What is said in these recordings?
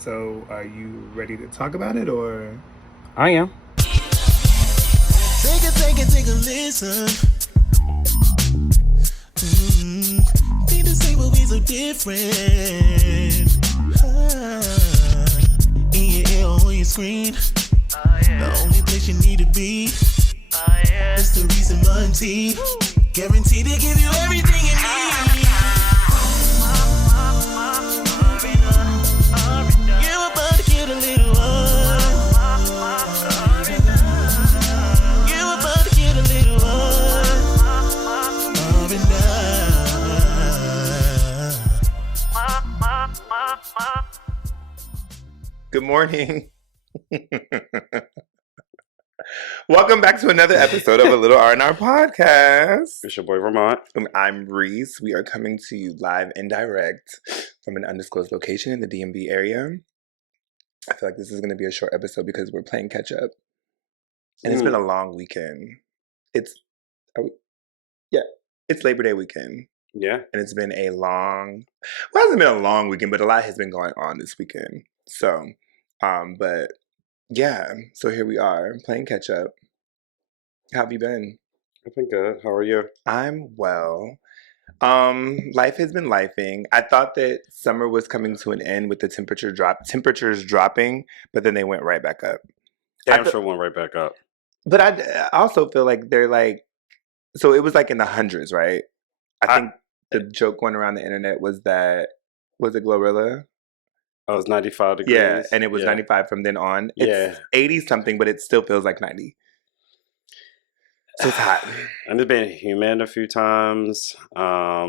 So, are you ready to talk about it, or? I am. Take a listen. Need to say what we so different. In your ear or on your screen. The only place you need to be. It's the Reese and Monty. Guaranteed to give you everything you need. You're about to get a little You're about to get a little Good morning. Welcome back to another episode of A Little R&R Podcast. It's your boy Ramont. I'm Reese. We are coming to you live and direct from an undisclosed location in the DMV area. I feel like this is going to be a short episode because we're playing catch up. And it's been a long weekend. It's Labor Day weekend. Yeah. And it's been a long, well, it hasn't been a long weekend, but a lot has been going on this weekend. So, but yeah, so here we are playing catch up. How have you been? I've been good. How are you? I'm well. Life has been lifing. I thought that summer was coming to an end with the temperatures dropping, but then they went right back up. Damn sure went right back up. But I also feel like they're like, so it was like in the hundreds, right? I think the joke going around the internet was that, was it Glorilla? Oh, it was 95 degrees. Yeah, and it was 95 from then on. It's 80 something, but it still feels like 90. So it's hot. And it's been humid a few times. But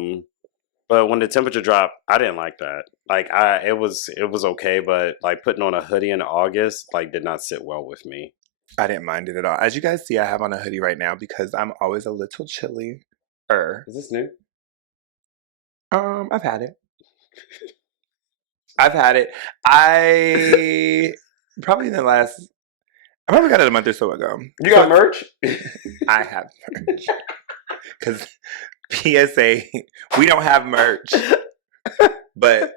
when the temperature dropped, I didn't like that. Like it was okay, but like putting on a hoodie in August like did not sit well with me. I didn't mind it at all. As you guys see, I have on a hoodie right now because I'm always a little chilly. Is this new? I've had it. I probably got it a month or so ago. You got merch? I have merch. Because PSA, we don't have merch. But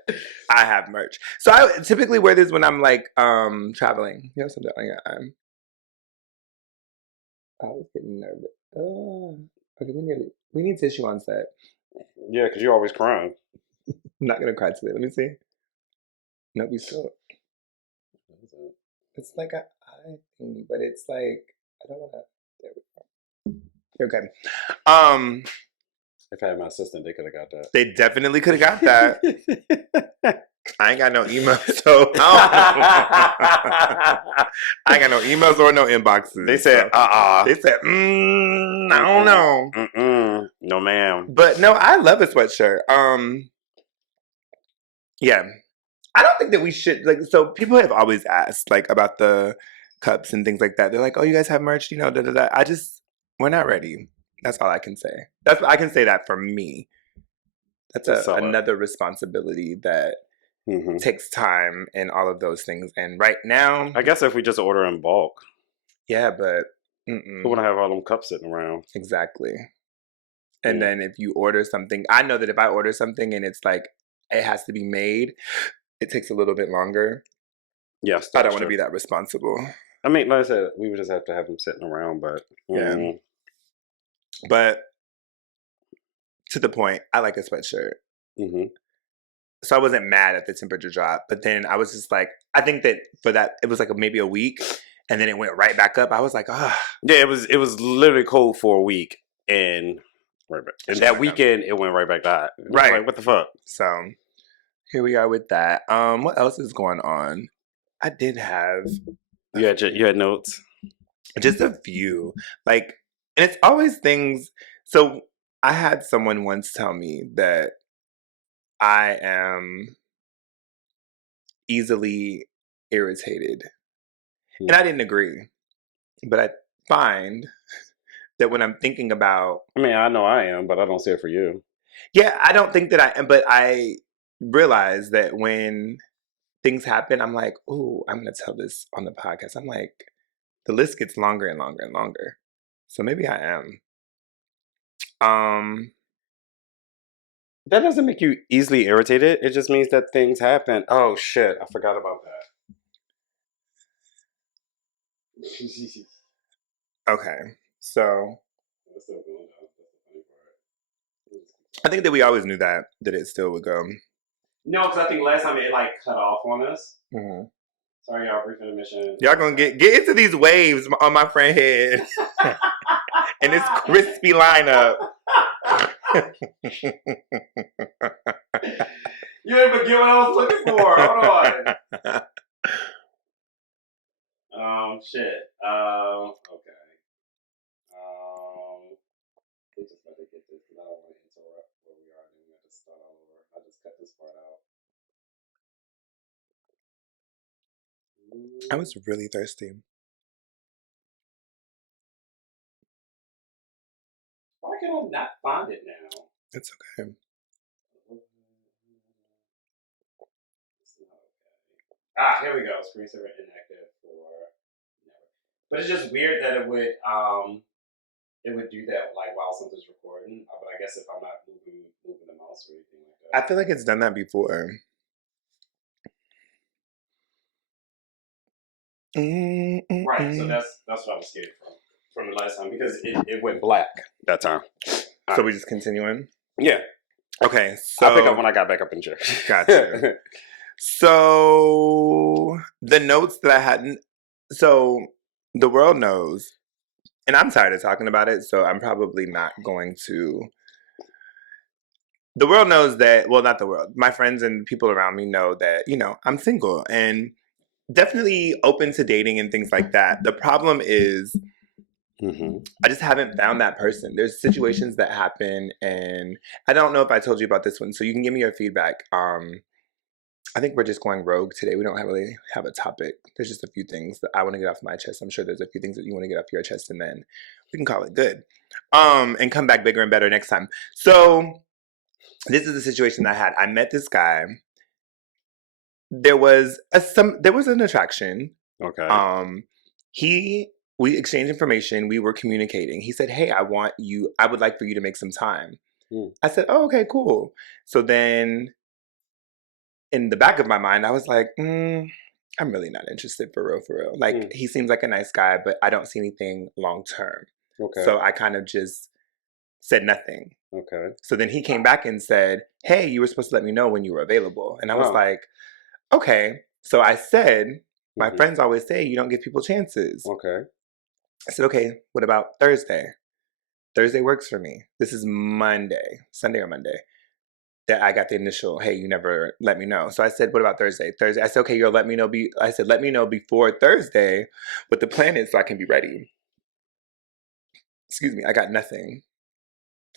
I have merch. So I typically wear this when I'm like traveling. You know something like that. I was getting nervous. Okay, we need tissue on set. Yeah, because you're always crying. I'm not gonna cry today. Let me see. No, we still. It's like an eye thingy, but it's like I don't want to. There we go. Okay. If I had my assistant, they could have got that. They definitely could have got that. I ain't got no emails, so I ain't got no emails or no inboxes. They said, They said, I don't know. No, ma'am. But no, I love a sweatshirt. Yeah. I don't think that we should, like, so people have always asked, like, about the cups and things like that. They're like, oh, you guys have merch, you know, da-da-da. We're not ready. That's all I can say. I can say that for me. That's another responsibility that takes time and all of those things. And right now, I guess if we just order in bulk. Yeah, but we want to have all them cups sitting around. Exactly. And then if you order something, I know that if I order something and it's like it has to be made, it takes a little bit longer. Yes, I don't want to be that responsible. I mean, like I said, we would just have to have them sitting around, but yeah. But to the point, I like a sweatshirt. So I wasn't mad at the temperature drop, but then I was just like, I think that for that, it was like maybe a week, and then it went right back up. I was like, ah. Yeah, it was literally cold for a week, and that weekend it went right back to hot. Right. Like, what the fuck? So here we are with that. What else is going on? I did have. You had notes? Just a few. Like, and it's always things. So I had someone once tell me that I am easily irritated. And I didn't agree. But I find that when I'm thinking about... I mean, I know I am, but I don't see it for you. Yeah, I don't think that I am, but I realize that when things happen, I'm like, ooh, I'm going to tell this on the podcast. I'm like, the list gets longer and longer and longer. So maybe I am. That doesn't make you easily irritated. It just means that things happen. Oh shit! I forgot about that. Okay, so I think that we always knew that it still would go. No, because I think last time it like cut off on us. Mm-hmm. Sorry, y'all. Brief intermission. Y'all gonna get into these waves on my friend head and this crispy lineup. You didn't even get what I was looking for. Hold on. Shit. Okay. We just better get this because I don't want to interrupt where we are. Then we have to start all over. I just cut this part out. I was really thirsty. Why can I not find it now? It's okay. Here we go. Screensaver inactive for never. But it's just weird that it would do that like while something's recording. But I guess if I'm not moving the mouse or anything like that. I feel like it's done that before. Right. So that's what I was scared from the last time because it went black that time. So we just continuing? Yeah. Okay. So I'll pick up when I got back up in chair. Gotcha. So the notes that I hadn't. So the world knows, and I'm tired of talking about it. So I'm probably not going to. The world knows that. Well, not the world. My friends and people around me know that I'm single and definitely open to dating and things like that. The problem is. Mm-hmm. I just haven't found that person. There's situations that happen, and I don't know if I told you about this one, so you can give me your feedback. I think we're just going rogue today. We don't really have a topic. There's just a few things that I want to get off my chest. I'm sure there's a few things that you want to get off your chest, and then we can call it good. And come back bigger and better next time. So this is the situation I had. I met this guy. There was an attraction. Okay. We exchanged information. We were communicating. He said, "Hey, I would like for you to make some time." I said, "Oh, okay, cool." So then in the back of my mind, I was like, I'm really not interested for real. Like, he seems like a nice guy, but I don't see anything long term. Okay. So I kind of just said nothing. Okay. So then he came back and said, "Hey, you were supposed to let me know when you were available." And I was like, okay. So I said, my friends always say you don't give people chances. Okay. I said, okay, what about Thursday? Thursday works for me. This is Sunday or Monday, that I got the initial, hey, you never let me know. So I said, what about Thursday? I said, okay, you'll let me know. Let me know before Thursday what the plan is so I can be ready. Excuse me, I got nothing.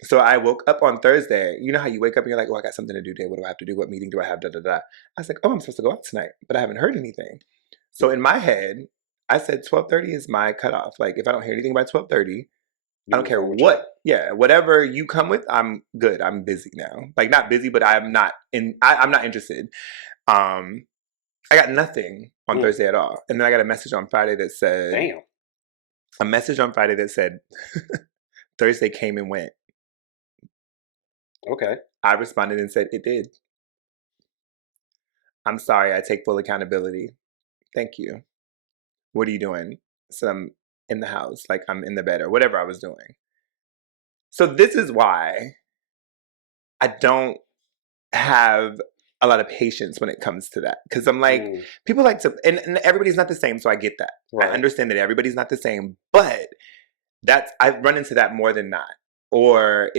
So I woke up on Thursday. You know how you wake up and you're like, oh, I got something to do today. What do I have to do? What meeting do I have? Da, da, da. I was like, oh, I'm supposed to go out tonight, but I haven't heard anything. So in my head, I said 12:30 is my cutoff. Like, if I don't hear anything by 12:30, I don't care what. Yeah, whatever you come with, I'm good. I'm busy now. Like, not busy, but I'm not interested. I got nothing on Thursday at all. And then I got a message on Friday that said... Damn. A message on Friday that said, Thursday came and went. Okay. I responded and said, it did. I'm sorry. I take full accountability. Thank you. What are you doing? So I'm in the house, like I'm in the bed or whatever I was doing. So this is why I don't have a lot of patience when it comes to that. Because I'm like, people like to, and everybody's not the same, so I get that. Right. I understand that everybody's not the same, but I've run into that more than not. Or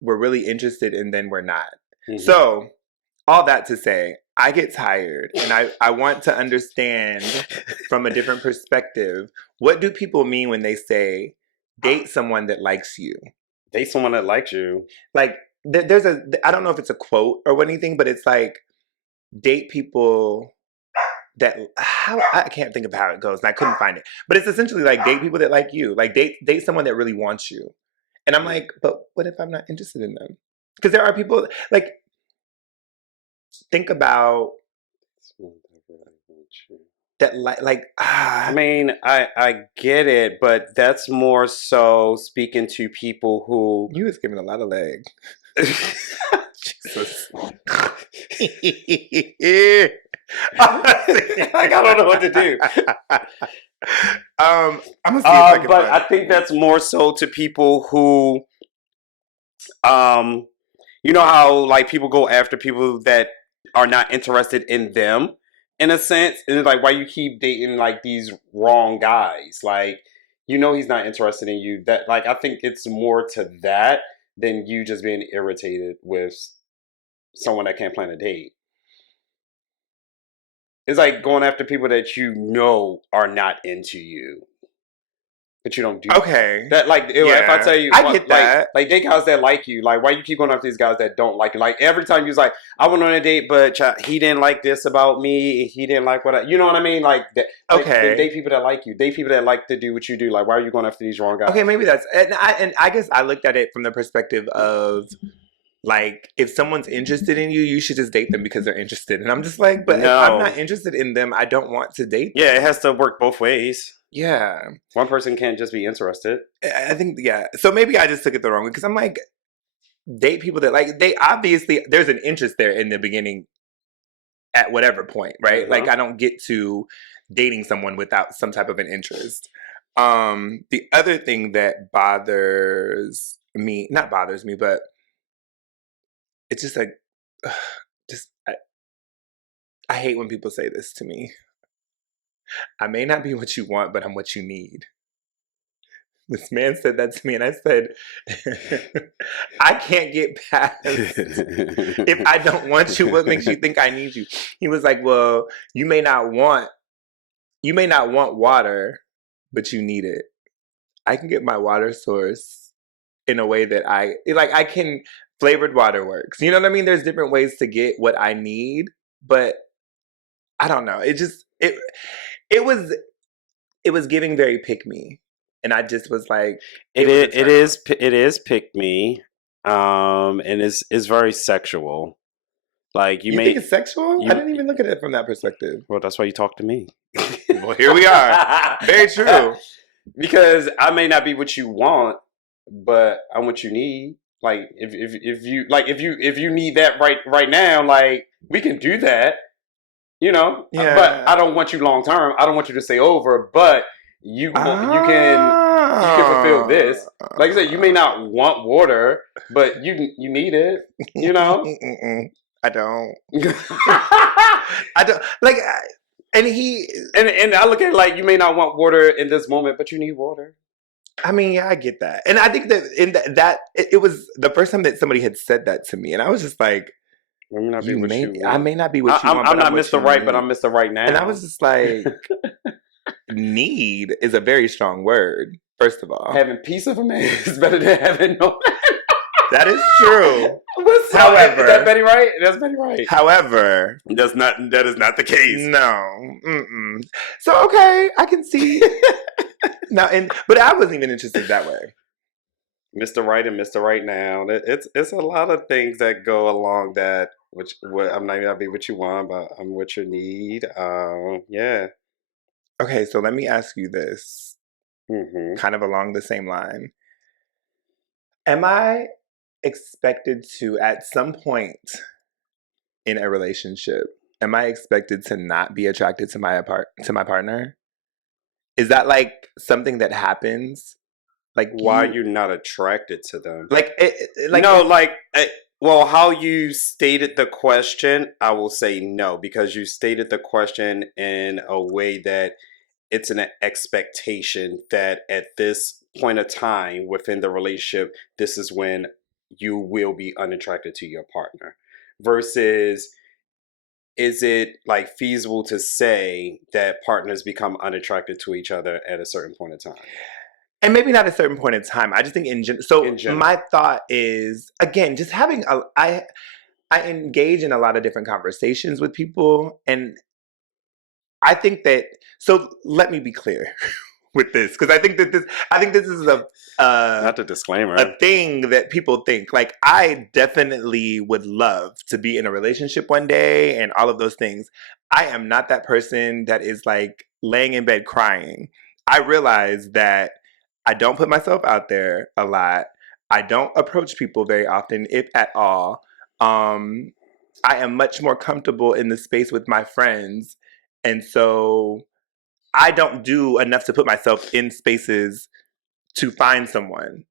we're really interested and then we're not. So all that to say, I get tired and I want to understand from a different perspective, what do people mean when they say, date someone that likes you? Date someone that likes you? Like, I don't know if it's a quote or anything, but it's like, date people that, I can't think of how it goes and I couldn't find it. But it's essentially like, date people that like you. Like, date someone that really wants you. And I'm like, but what if I'm not interested in them? Because there are people, like, think about that, I mean, I get it, but that's more so speaking to people who... You was giving a lot of leg. Like, I don't know what to do. I'm gonna see if I can But find I think that's more so to people who, you know how like people go after people that are not interested in them, in a sense. And it's like, why you keep dating like these wrong guys? Like, you know, he's not interested in you. That, like, I think it's more to that than you just being irritated with someone that can't plan a date. It's like going after people that you know are not into you, but you don't do Okay. that. Like, if I tell you, I get that. Like, they guys that like you, like, why you keep going after these guys that don't like you? Like, every time you're like, I went on a date, but he didn't like this about me. He didn't like what you know what I mean? Like, okay. Date people that like you. Date people that like to do what you do. Like, why are you going after these wrong guys? Okay, maybe that's, and I guess I looked at it from the perspective of, like, if someone's interested in you, you should just date them because they're interested. And I'm just like, but if I'm not interested in them, I don't want to date them. Yeah, it has to work both ways. Yeah. One person can't just be interested. I think, yeah. So maybe I just took it the wrong way because I'm like, date people that, like, they obviously, there's an interest there in the beginning at whatever point, right? Uh-huh. Like, I don't get to dating someone without some type of an interest. The other thing that bothers me, not bothers me, but it's just like, I hate when people say this to me. I may not be what you want, but I'm what you need. This man said that to me, and I said, I can't get past if I don't want you, what makes you think I need you? He was like, well, you may not want water, but you need it. I can get my water source in a way that I can, flavored water works. You know what I mean? There's different ways to get what I need, but I don't know. It was giving very pick me. And I just was like, it is pick me, and it's very sexual. Like, you think it's sexual? I didn't even look at it from that perspective. Well, that's why you talk to me. Well, here we are. Very true. Because I may not be what you want, but I'm what you need. Like, if you need that right now, like, we can do that. You know, yeah. But I don't want you long term. I don't want you to stay over, but you can fulfill this. Like I said, you may not want water, but you need it. You know, I don't. I don't like. And I look at it like, you may not want water in this moment, but you need water. I mean, yeah, I get that, and I think that it was the first time that somebody had said that to me, and I was just like, I may not be what you want. I may not be what you want. I'm not Mr. Right, but I'm Mr. Right now. And I was just like, need is a very strong word, first of all. Having peace of a man is better than having no man. That is true. However, is that Betty Wright? That's Betty Wright. However, that is not the case. No. So, okay, I can see. But I wasn't even interested that way. Mr. Right and Mr. Right now. It's a lot of things that go along that, I'm not gonna be what you want, but I'm what you need. Yeah. Okay, so let me ask you this, kind of along the same line. Am I expected to, at some point in a relationship, am I expected to not be attracted to my partner? Is that like something that happens? Like, why are you not attracted to them? Well, how you stated the question, I will say no, because you stated the question in a way that it's an expectation that at this point of time within the relationship, this is when you will be unattracted to your partner. Versus, is it like feasible to say that partners become unattracted to each other at a certain point in time? And maybe not a certain point in time. I just think in general. My thought is, again, just having I engage in a lot of different conversations with people, and I think that, so let me be clear with this, because I think this is not a disclaimer, a thing that people think. Like, I definitely would love to be in a relationship one day and all of those things. I am not that person that is like laying in bed crying. I realize that I don't put myself out there a lot. I don't approach people very often, if at all. I am much more comfortable in the space with my friends. And so I don't do enough to put myself in spaces to find someone.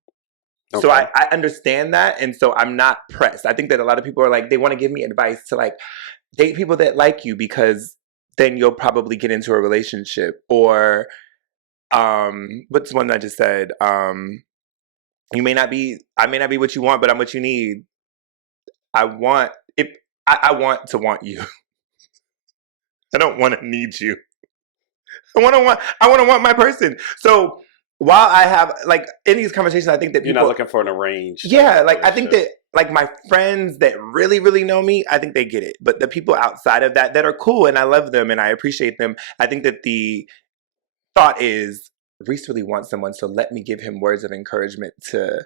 Okay. So I understand that. And so I'm not pressed. I think that a lot of people are like, they want to give me advice to like date people that like you because then you'll probably get into a relationship. Or what's one I just said? I may not be what you want, but I'm what you need. I want to want you. I don't want to need you. I want to want my person. So while I have like in these conversations, I think that you're not looking for an arranged. Yeah, like I think that like my friends that really, really know me, I think they get it. But the people outside of that are cool and I love them and I appreciate them, I think that the thought is Reese really wants someone, so let me give him words of encouragement to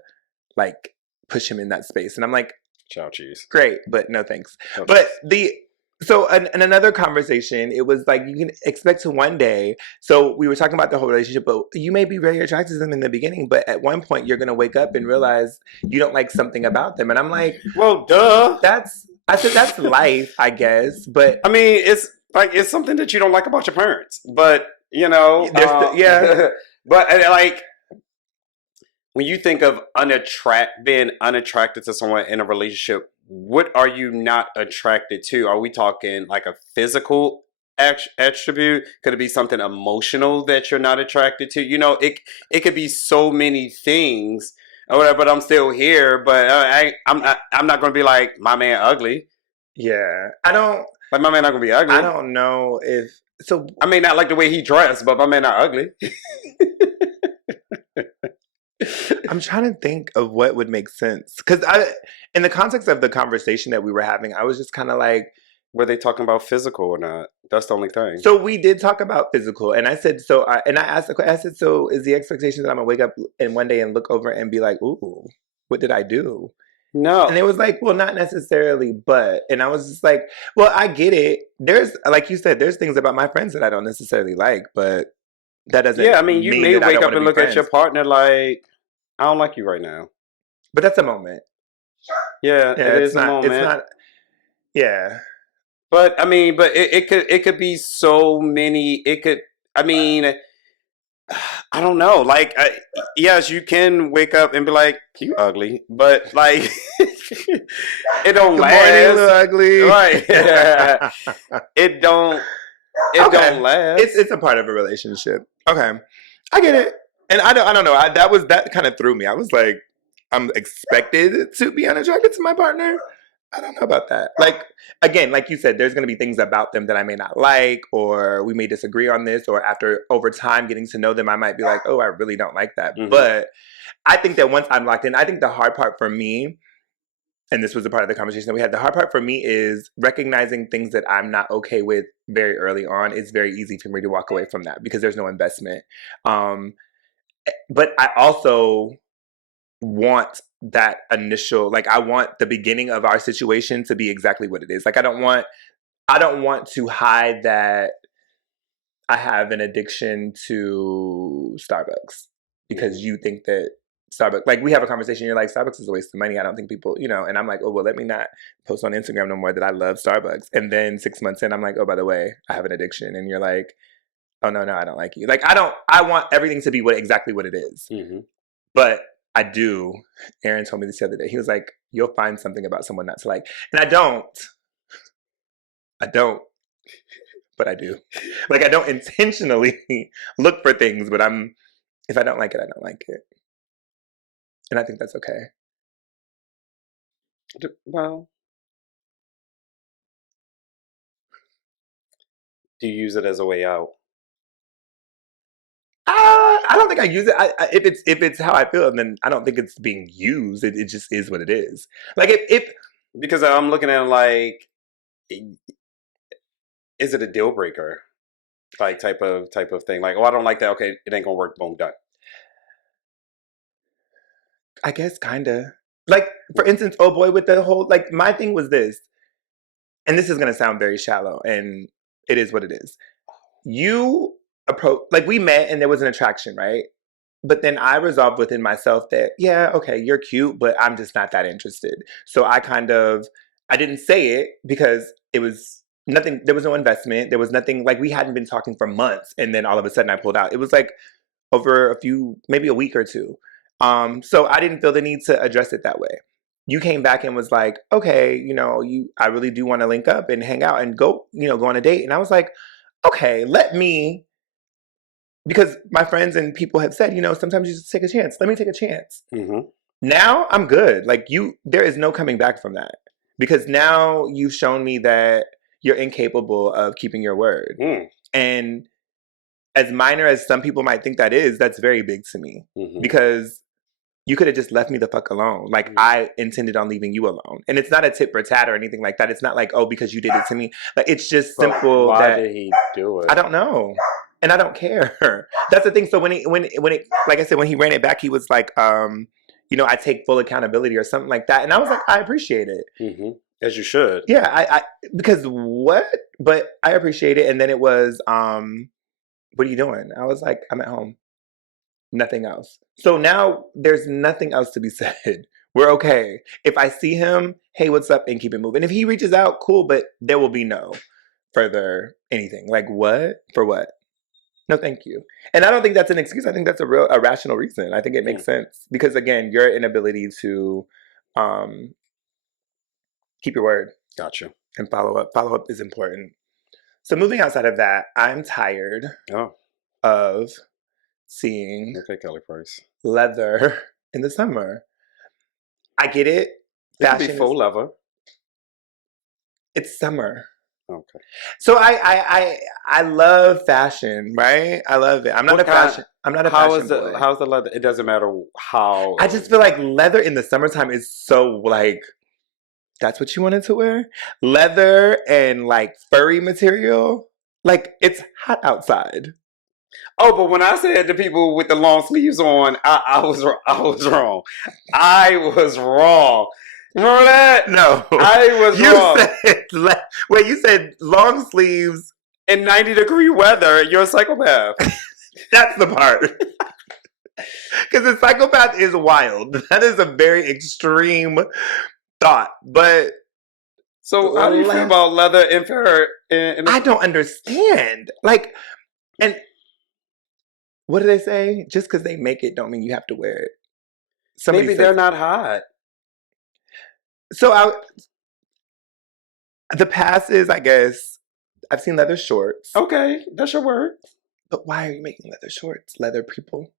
like push him in that space. And I'm like, chow cheese. Great, but no thanks. But in another conversation, it was like you can expect to one day. So we were talking about the whole relationship, but you may be very attracted to them in the beginning, but at one point you're gonna wake up and realize you don't like something about them. And I'm like, well, duh. That's life, I guess. But I mean, it's something that you don't like about your parents. But yeah. But like when you think of being unattracted to someone in a relationship, what are you not attracted to? Are we talking like a physical attribute? Could it be something emotional that you're not attracted to? It could be so many things or whatever, but I'm still here. But I'm not going to be like, my man ugly. Yeah. I don't... Like, my man not going to be ugly. I don't know if... So I may not like the way he dressed, but my man not ugly. I'm trying to think of what would make sense. Because in the context of the conversation that we were having, I was just kind of like... Were they talking about physical or not? That's the only thing. So we did talk about physical. And I said, I said, so is the expectation that I'm going to wake up and one day and look over and be like, ooh, what did I do? No. And it was like, well, not necessarily, but... And I was just like, well, I get it. There's, like you said, there's things about my friends that I don't necessarily like, but that doesn't Yeah, I mean, you may wake up and look friends. At your partner like, I don't like you right now. But that's a moment. Yeah, it is a moment. It's not... Yeah. But, I mean, it could be so many... I mean... I don't know. Like, yes, you can wake up and be like, "You ugly," but like, it don't Good last. Morning, you ugly. Right? It don't. It don't last. It's a part of a relationship. Okay, I get it, and I don't know. That kind of threw me. I was like, I'm expected to be unattracted to my partner. I don't know about that. Like, again, like you said, there's going to be things about them that I may not like, or we may disagree on this, or over time getting to know them, I might be like, oh, I really don't like that. Mm-hmm. But I think that once I'm locked in, I think the hard part for me, and this was a part of the conversation that we had, the hard part for me is recognizing things that I'm not okay with very early on. It's very easy for me to walk away from that because there's no investment. But I also want that initial, like, I want the beginning of our situation to be exactly what it is. Like, I don't want to hide that I have an addiction to Starbucks because you think that Starbucks, like, we have a conversation, you're like, Starbucks is a waste of money. I don't think people, and I'm like, oh, well, let me not post on Instagram no more that I love Starbucks. And then 6 months in, I'm like, oh, by the way, I have an addiction. And you're like, oh, no, I don't like you. Like, I want everything to be exactly what it is. Mm-hmm. But I do. Aaron told me this the other day. He was like, you'll find something about someone not to like. And I don't. But I do. Like, I don't intentionally look for things, but if I don't like it, I don't like it. And I think that's okay. Well, do you use it as a way out? I don't think I use it. If it's how I feel, then I don't think it's being used. It just is what it is. Like because I'm looking at it like, is it a deal breaker? Like type of thing. Like, oh, I don't like that. Okay, it ain't gonna work. Boom, done. I guess kinda. Like, for instance, oh boy, with the whole, like, my thing was this, and this is gonna sound very shallow, and it is what it is. You approach, like, we met and there was an attraction, right? But then I resolved within myself that, yeah, okay, you're cute, but I'm just not that interested. So I kind of I didn't say it because it was nothing. There was no investment. There was nothing, like, we hadn't been talking for months. And then all of a sudden I pulled out. It was like over maybe a week or two. So I didn't feel the need to address it that way. You came back and was like, okay, I really do want to link up and hang out and go on a date. And I was like, okay, because my friends and people have said, sometimes you just take a chance. Let me take a chance. Mm-hmm. Now I'm good. Like, there is no coming back from that, because now you've shown me that you're incapable of keeping your word. And as minor as some people might think that is, that's very big to me, because you could have just left me the fuck alone. Like, I intended on leaving you alone. And it's not a tit for tat or anything like that. It's not like, oh, because you did it to me. Like, it's just simple. Why did he do it? I don't know. And I don't care. That's the thing. So when it, like I said, when he ran it back, he was like, I take full accountability or something like that. And I was like, I appreciate it. Mm-hmm. As you should. Yeah. I because what? But I appreciate it. And then it was, what are you doing? I was like, I'm at home. Nothing else. So now there's nothing else to be said. We're okay. If I see him, hey, what's up? And keep it moving. If he reaches out, cool. But there will be no further anything. Like, what? For what? No, thank you. And I don't think that's an excuse. I think that's a rational reason. I think it makes sense. Because, again, your inability to keep your word. Gotcha. And follow up. Follow up is important. So moving outside of that, I'm tired of seeing Kelly Price leather in the summer. I get it. Fashion could be faux leather. It's summer. Okay. So I love fashion, right? I love it. I'm not a fashion boy. How's the leather? It doesn't matter how. I just feel like leather in the summertime is so, like, that's what you wanted to wear? Leather and, like, furry material. Like, it's hot outside. Oh, but when I said to people with the long sleeves on, I was wrong. I was wrong. Remember that? No. I was wrong. You said long sleeves. In 90-degree weather, you're a psychopath. That's the part. Because a psychopath is wild. That is a very extreme thought. But so how do you feel about leather and fur? I don't understand. Like, and what do they say? Just because they make it don't mean you have to wear it. Maybe they're not hot. So the past is, I guess, I've seen leather shorts. Okay, that's your word. But why are you making leather shorts? Leather people?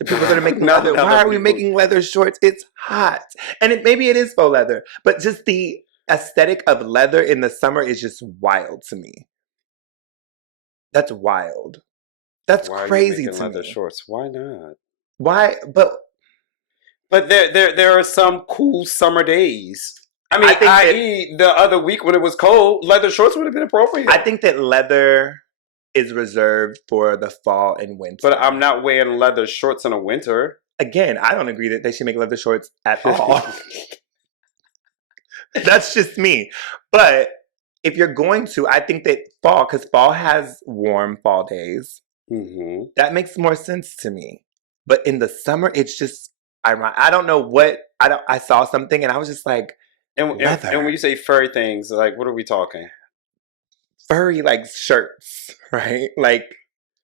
The people that are making leather. Why are we making leather shorts? It's hot. And maybe it is faux leather. But just the aesthetic of leather in the summer is just wild to me. That's wild. That's crazy to me. Leather shorts. Why not? Why? But there are some cool summer days. I mean, i.e. the other week when it was cold, leather shorts would have been appropriate. I think that leather is reserved for the fall and winter. But I'm not wearing leather shorts in the winter. Again, I don't agree that they should make leather shorts at all. That's just me. But if you're going to, I think that fall, because fall has warm fall days. Mm-hmm. That makes more sense to me. But in the summer, it's just ironic. I don't know what, I saw something and I was just like, and when you say furry things, like, what are we talking? Furry, like, shirts, right? Like,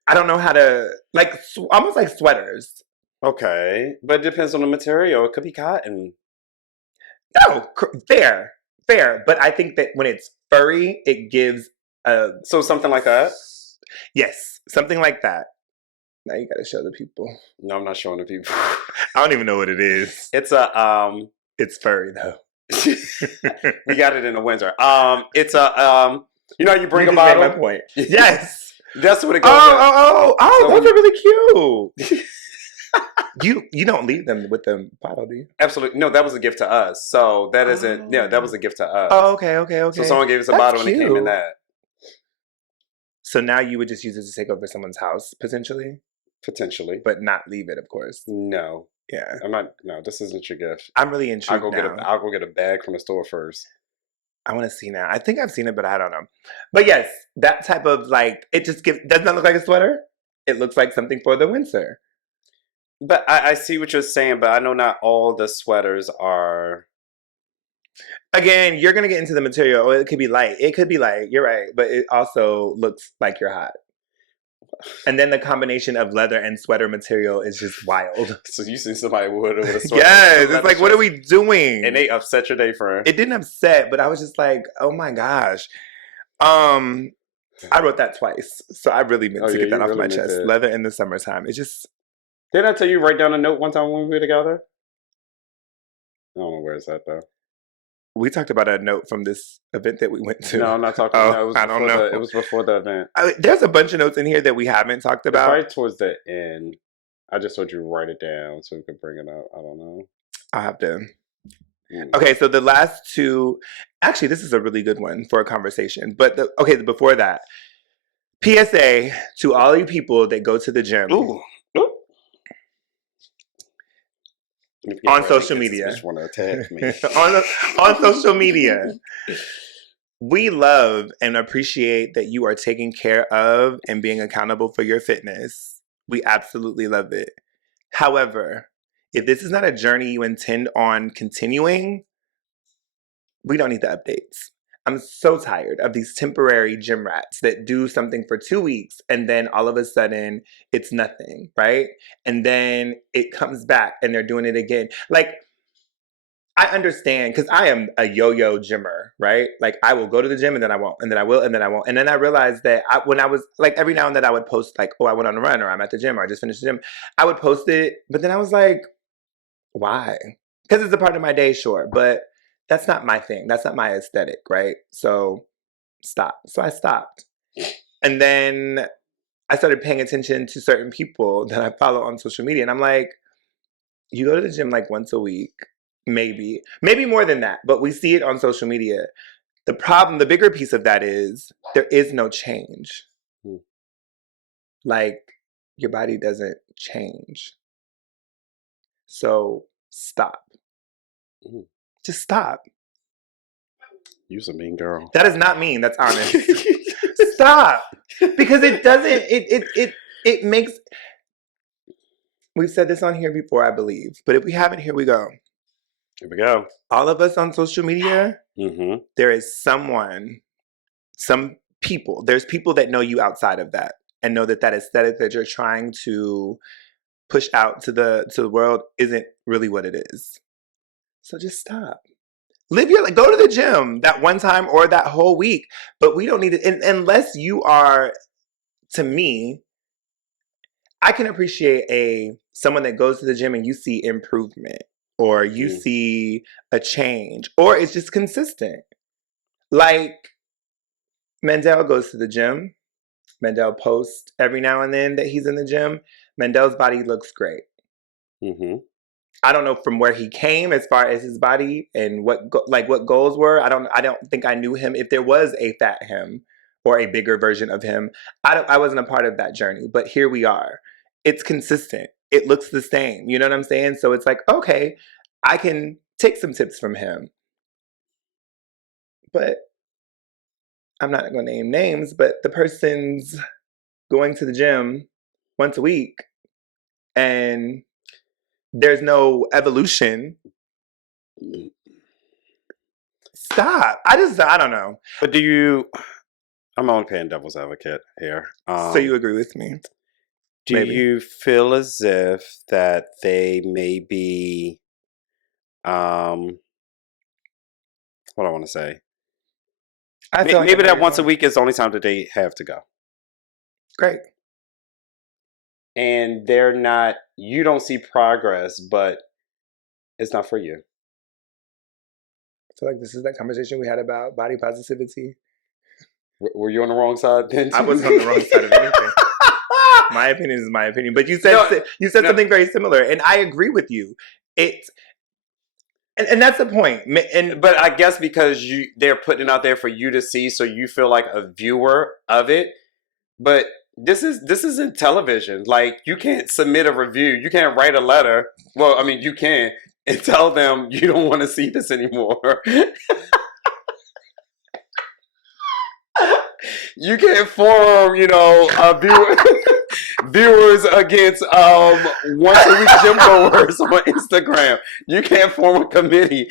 I don't know how to, like, almost like sweaters. Okay. But it depends on the material. It could be cotton. No, fair. But I think that when it's furry, it gives so something like that? Yes, something like that. Now you gotta show the people. No, I'm not showing the people. I don't even know what it is. It's It's furry though. We got it in the winter. It's you bring a bottle. Made my point. Yes, that's what it goes. Oh! So those are really cute. You don't leave them with the bottle, do you? Absolutely. No, that was a gift to us. So that isn't. Yeah, that was a gift to us. Oh, okay. So someone gave us a bottle and it came in that. So now you would just use it to take over someone's house, potentially? Potentially. But not leave it, of course. No. Yeah. I'm not. No, this isn't your gift. I'm really intrigued I'll go get a bag from the store first. I want to see now. I think I've seen it, but I don't know. But yes, that type of, like, it just does not look like a sweater. It looks like something for the winter. But I see what you're saying, but I know not all the sweaters are Again, you're gonna get into the material. Or it could be light. It could be light. You're right, but it also looks like you're hot. And then the combination of leather and sweater material is just wild. So you see somebody with a sweater? Yes, it's like, what are we doing? And they upset your day, friend. It didn't upset, but I was just like, oh my gosh. I wrote that twice, so I really meant to get that off my chest. Leather in the summertime. It just. Didn't I tell you write down a note one time when we were together? I don't know where it's at though. We talked about a note from this event that we went to. No, I'm not talking about I don't know. It was before the event. There's a bunch of notes in here that we haven't talked about. Right towards the end. I just told you to write it down so we could bring it up. I don't know. I'll have to. Okay, so the last two. Actually, this is a really good one for a conversation. But before that, PSA to all you people that go to the gym. Ooh. On social media. Just want to attack me. on social media. We love and appreciate that you are taking care of and being accountable for your fitness. We absolutely love it. However, if this is not a journey you intend on continuing, we don't need the updates. I'm so tired of these temporary gym rats that do something for 2 weeks and then all of a sudden it's nothing, right? And then it comes back and they're doing it again. Like, I understand because I am a yo-yo gymmer, right? Like, I will go to the gym and then I won't, and then I will, and then I won't. And then I realized that when I was like, every now and then I would post like, oh, I went on a run, or I'm at the gym, or I just finished the gym. I would post it, but then I was like, why? Because it's a part of my day, sure, but that's not my thing. That's not my aesthetic, right? So stop. So I stopped. And then I started paying attention to certain people that I follow on social media. And I'm like, you go to the gym like once a week, maybe more than that, but we see it on social media. The problem, the bigger piece of that is there is no change. Like, your body doesn't change. So stop. Just stop. You're a mean girl. That is not mean. That's honest. Stop. Because it doesn't, it makes, we've said this on here before, I believe. But if we haven't, here we go. Here we go. All of us on social media, there is there's people that know you outside of that and know that aesthetic that you're trying to push out to the world isn't really what it is. So just stop. Live your life. Go to the gym that one time or that whole week. But we don't need it. Unless you are, to me, I can appreciate someone that goes to the gym and you see improvement. Or you see a change. Or it's just consistent. Like, Mandel goes to the gym. Mandel posts every now and then that he's in the gym. Mandel's body looks great. I don't know from where he came as far as his body and what goals were. I don't think I knew him. If there was a fat him or a bigger version of him, I wasn't a part of that journey. But here we are. It's consistent. It looks the same. You know what I'm saying? So it's like, okay, I can take some tips from him. But I'm not going to name names, but the person's going to the gym once a week and there's no evolution. Stop. I don't know. But I'm only playing devil's advocate here. So you agree with me? Do you feel as if that they may be, what do I want to say? I feel maybe that once a week is the only time that they have to go. Great. And you don't see progress, but it's not for you. I feel like this is that conversation we had about body positivity. Were you on the wrong side then? I wasn't on the wrong side of anything. My opinion is my opinion. But you said something very similar, and I agree with you. And that's the point. But I guess because they're putting it out there for you to see, so you feel like a viewer of it. But this isn't television. Like, you can't submit a review. You can't write a letter. Well, I mean, you can, and tell them you don't want to see this anymore. You can't form, a viewers against once a week gym goers on Instagram. You can't form a committee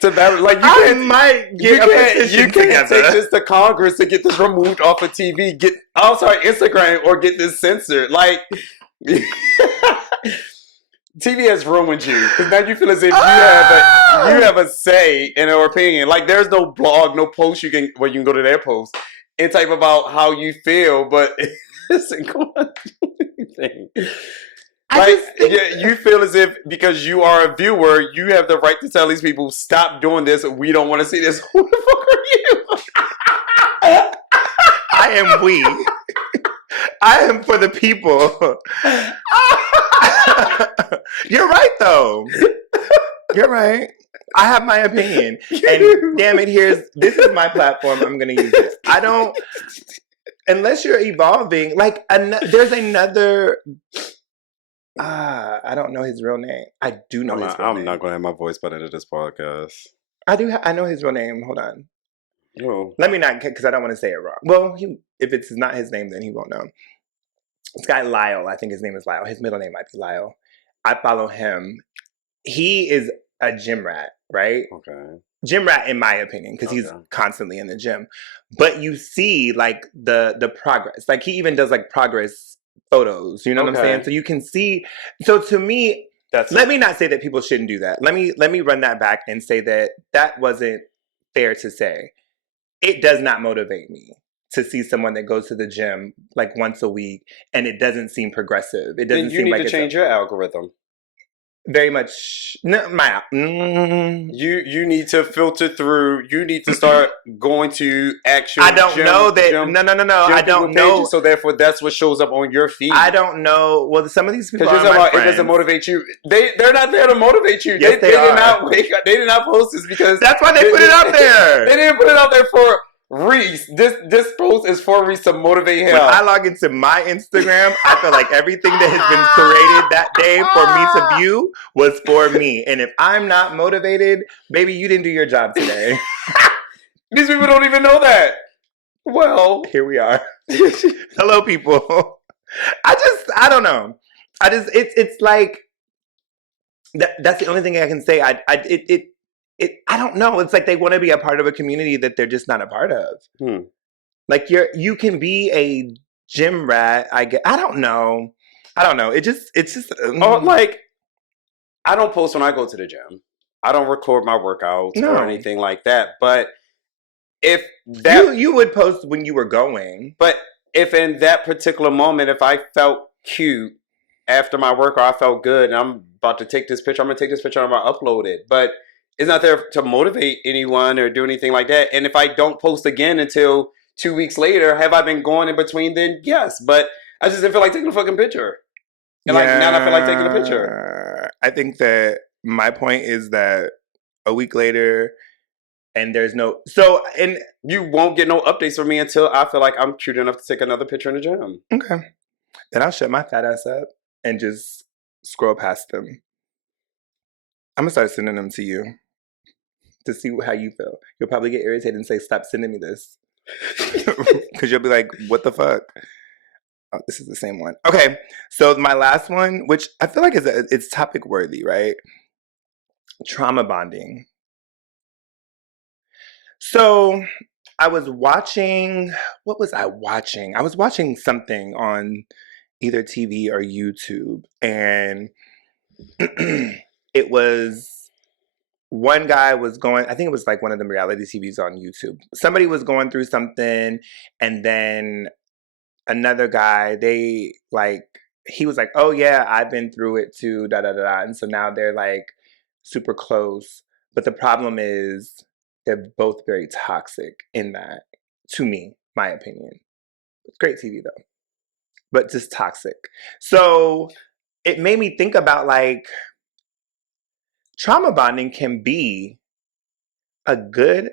to battle. Like you can't take this to Congress to get this removed off of TV. Instagram, or get this censored. Like TV has ruined you because now you feel as if you have a say in our opinion. Like there's no blog, no post you can go to their post and type about how you feel, but it isn't going to do anything. You feel as if because you are a viewer, you have the right to tell these people, stop doing this. We don't want to see this. Who the fuck are you? I am we. I am for the people. You're right, though. You're right. I have my opinion. And damn it, this is my platform. I'm going to use it. I don't, unless you're evolving, like, there's another, I don't know his real name. I do know his real name. I'm not going to have my voice put into this podcast. I know his real name. Hold on. No. Let me not, because I don't want to say it wrong. Well, if it's not his name, then he won't know. This guy, Lyle, I think his name is Lyle. His middle name might be Lyle. I follow him. He is a gym rat, right? Okay. Gym rat, in my opinion, because he's constantly in the gym. But you see, like, the progress. Like, he even does, like, progress photos. You know what I'm saying? So you can see. So to me, let me not say that people shouldn't do that. Let me run that back and say that wasn't fair to say. It does not motivate me to see someone that goes to the gym like once a week and it doesn't seem progressive. It doesn't. Then you need to change your algorithm. Very much. No, You need to filter through. You need to start going to actual. I don't know that. No. I don't know. So therefore, that's what shows up on your feed. I don't know. Well, some of these people because you're talking about it doesn't motivate you. They're not there to motivate you. Yes, they did not wake up. They did not post this because that's why they put it up there. They didn't put it up there for Reese. This post is for Reese to motivate him. When I log into my Instagram, I feel like everything that has been created that day for me to view was for me. And if I'm not motivated, baby, you didn't do your job today. These people don't even know that. Well, here we are. Hello, people. I don't know. It's like that's the only thing I can say. I don't know. It's like they want to be a part of a community that they're just not a part of. Like you can be a gym rat. I don't know. It's just. Like I don't post when I go to the gym. I don't record my workouts or anything like that. But if that you would post when you were going. But if in that particular moment, if I felt cute after my workout, I felt good, and I'm about to take this picture. I'm gonna take this picture. I'm gonna upload it. But it's not there to motivate anyone or do anything like that. And if I don't post again until 2 weeks later, have I been going in between then? Yes. But I just didn't feel like taking a fucking picture. And now I feel like taking a picture. I think that my point is that a week later and there's no... and you won't get no updates from me until I feel like I'm cute enough to take another picture in the gym. Okay. Then I'll shut my fat ass up and just scroll past them. I'm going to start sending them to you. To see how you feel. You'll probably get irritated and say, stop sending me this. Because you'll be like, what the fuck? Oh, this is the same one. Okay, so my last one, which I feel like it's topic worthy, right? Trauma bonding. So I was watching, what was I watching? I was watching something on either TV or YouTube, and it was... One guy was going, I think it was like one of the reality TVs on YouTube. Somebody was going through something, and then another guy, he was like, oh yeah, I've been through it too, da da da. And so now they're like super close. But the problem is they're both very toxic in that, to me, my opinion. It's great TV though, but just toxic. So it made me think about like, trauma bonding can be a good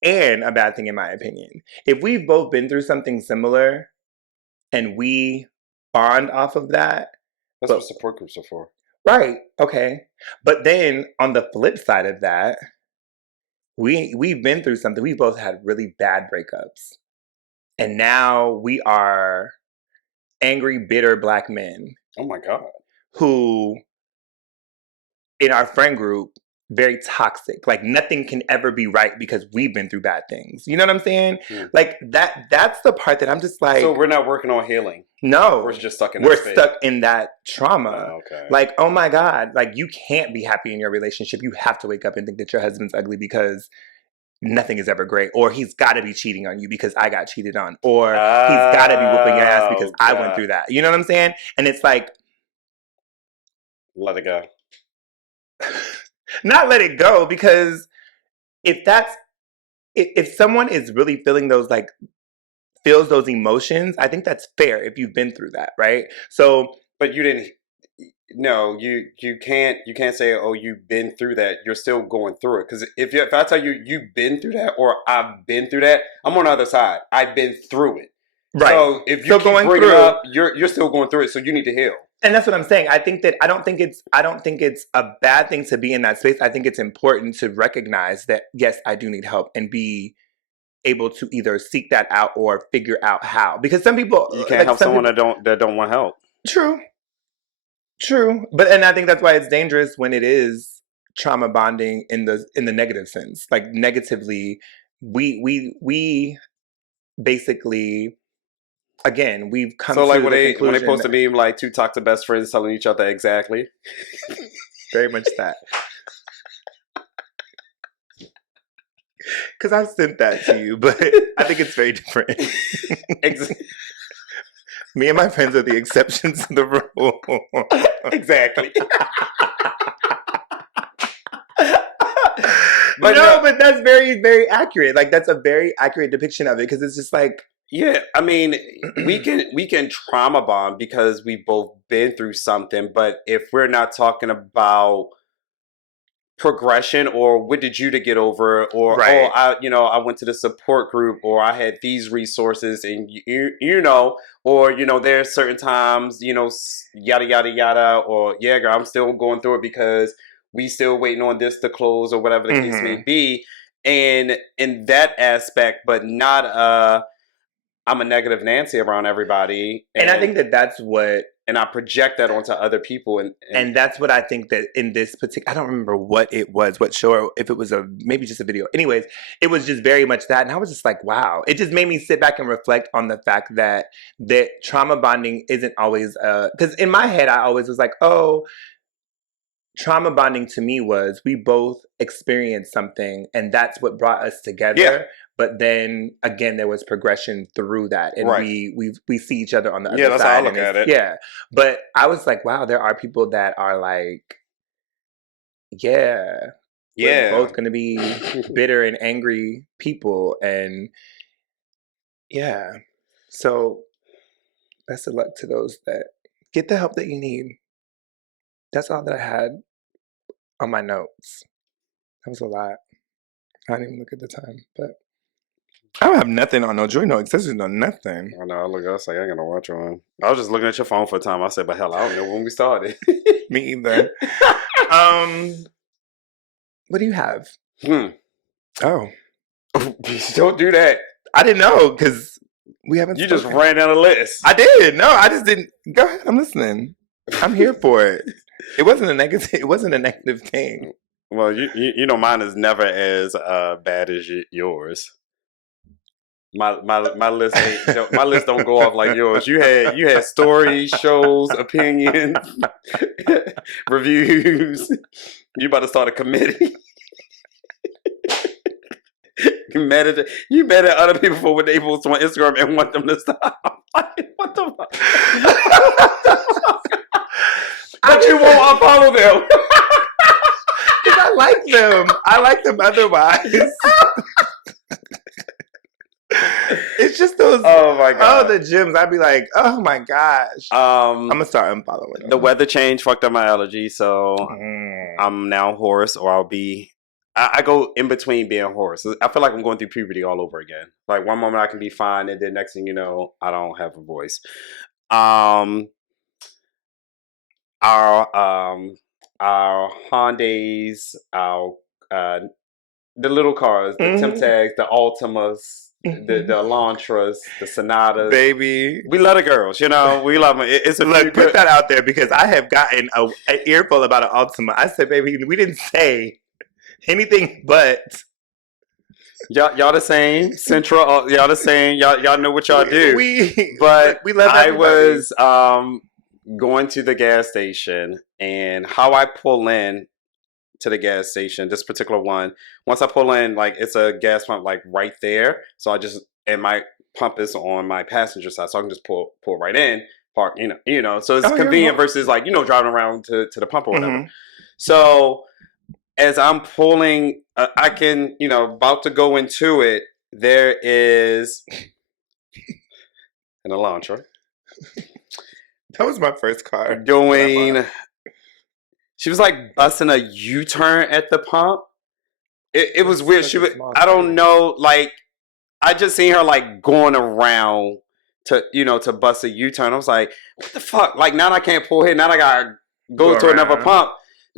and a bad thing, in my opinion. If we've both been through something similar and we bond off of that. That's what support groups are for. Right. Okay. But then on the flip side of that, we've been through something. We both had really bad breakups. And now we are angry, bitter Black men. Oh my God. Who, in our friend group, very toxic. Like nothing can ever be right because we've been through bad things. You know what I'm saying? Like that's the part that I'm just like. So we're not working on healing. No. We're just stuck in that space. Stuck in that trauma. Oh, okay. Like, oh my God. Like you can't be happy in your relationship. You have to wake up and think that your husband's ugly because nothing is ever great. Or he's gotta be cheating on you because I got cheated on. Or he's gotta be whooping your ass because I went through that. You know what I'm saying? And it's like, let it go. Not let it go, because if someone is really feeling those, like, feels those emotions, I think that's fair if you've been through that, right? So, but you didn't. No, you can't say, oh, you've been through that. You're still going through it. Because if I tell you you've been through that, or I've been through that, I'm on the other side. I've been through it. Right. So if you keep bringing it up, you're still going through it. So you need to heal. And that's what I'm saying. I don't think it's a bad thing to be in that space. I think it's important to recognize that, yes, I do need help, and be able to either seek that out or figure out how. Because some people, you can't help someone that don't want help. True. But I think that's why it's dangerous when it is trauma bonding in the negative sense. Like negatively, we basically, again, we've come to the conclusion. When they post a meme like two toxic best friends telling each other exactly. Very much that. Because I've sent that to you, but I think it's very different. Me and my friends are the exceptions to the rule. Exactly. But that's very, very accurate. Like, that's a very accurate depiction of it, because it's just like, yeah, I mean, we can trauma bond because we've both been through something, but if we're not talking about progression, or what did you to get over, or right. I went to the support group, or I had these resources, and or there's certain times, yada yada yada, or yeah, girl, I'm still going through it because we still waiting on this to close, or whatever the case may be, and in that aspect, but not I'm a negative Nancy around everybody, and I think that's what. And I project that onto other people. And that's what I think that in this particular, I don't remember what it was, what show, or if it was maybe just a video. Anyways, it was just very much that. And I was just like, wow. It just made me sit back and reflect on the fact that trauma bonding isn't always, because in my head, I always was like, oh, trauma bonding to me was we both experienced something, and that's what brought us together. Yeah. But then again, there was progression through that, and right. we see each other on the other side. Yeah, that's how I look at it. Yeah, but I was like, wow, there are people that are like, we're both going to be bitter and angry people, and yeah. So best of luck to those that get the help that you need. That's all that I had on my notes. That was a lot. I didn't even look at the time, but. I don't have nothing on no joy, no accessories, no nothing. I know. I was like, I ain't gonna watch on. I was just looking at your phone for a time. I said, but hell, I don't know when we started. Me either. What do you have? Oh. Don't do that. I didn't know, because we haven't. You just ran down a list. I did. No, I just didn't. Go ahead. I'm listening. I'm here for it. It wasn't a negative thing. Well, you know, mine is never as bad as yours. My list don't go off like yours. You had stories, shows, opinions, reviews. You about to start a committee. You mad at other people for what they post on Instagram and want them to stop. What the fuck? But you won't unfollow them. Because I like them. I like them otherwise. It's just those. Oh my god! Oh, the gyms. I'd be like, oh my gosh. I'm gonna start unfollowing them. The weather change fucked up my allergy, so I'm now hoarse, or I'll be. I go in between being hoarse. I feel like I'm going through puberty all over again. Like one moment I can be fine, and then next thing you know, I don't have a voice. Our Hondas, the little cars, the Temtags, the Altimas. the Elantras, the Sonatas. Baby. We love the girls, we love them. It's a Look, put that out there because I have gotten an earful about an Altima. I said, baby, we didn't say anything but... Y'all the same. Central, y'all the same. Y'all know what y'all do. But we love everybody. I was going to the gas station, and how I pull in to the gas station, this particular one, once I pull in, like, it's a gas pump like right there. So and my pump is on my passenger side, so I can just pull right in, park, so it's convenient versus like, driving around to the pump or whatever. Mm-hmm. So as I'm pulling, I can, about to go into it, there is an Elantra. That was my first car. She was like busting a U-turn at the pump. It was weird. I don't know, like, I just seen her like going around to bust a U-turn. I was like, what the fuck? Like, now I can't pull here. Now I gotta go to another pump.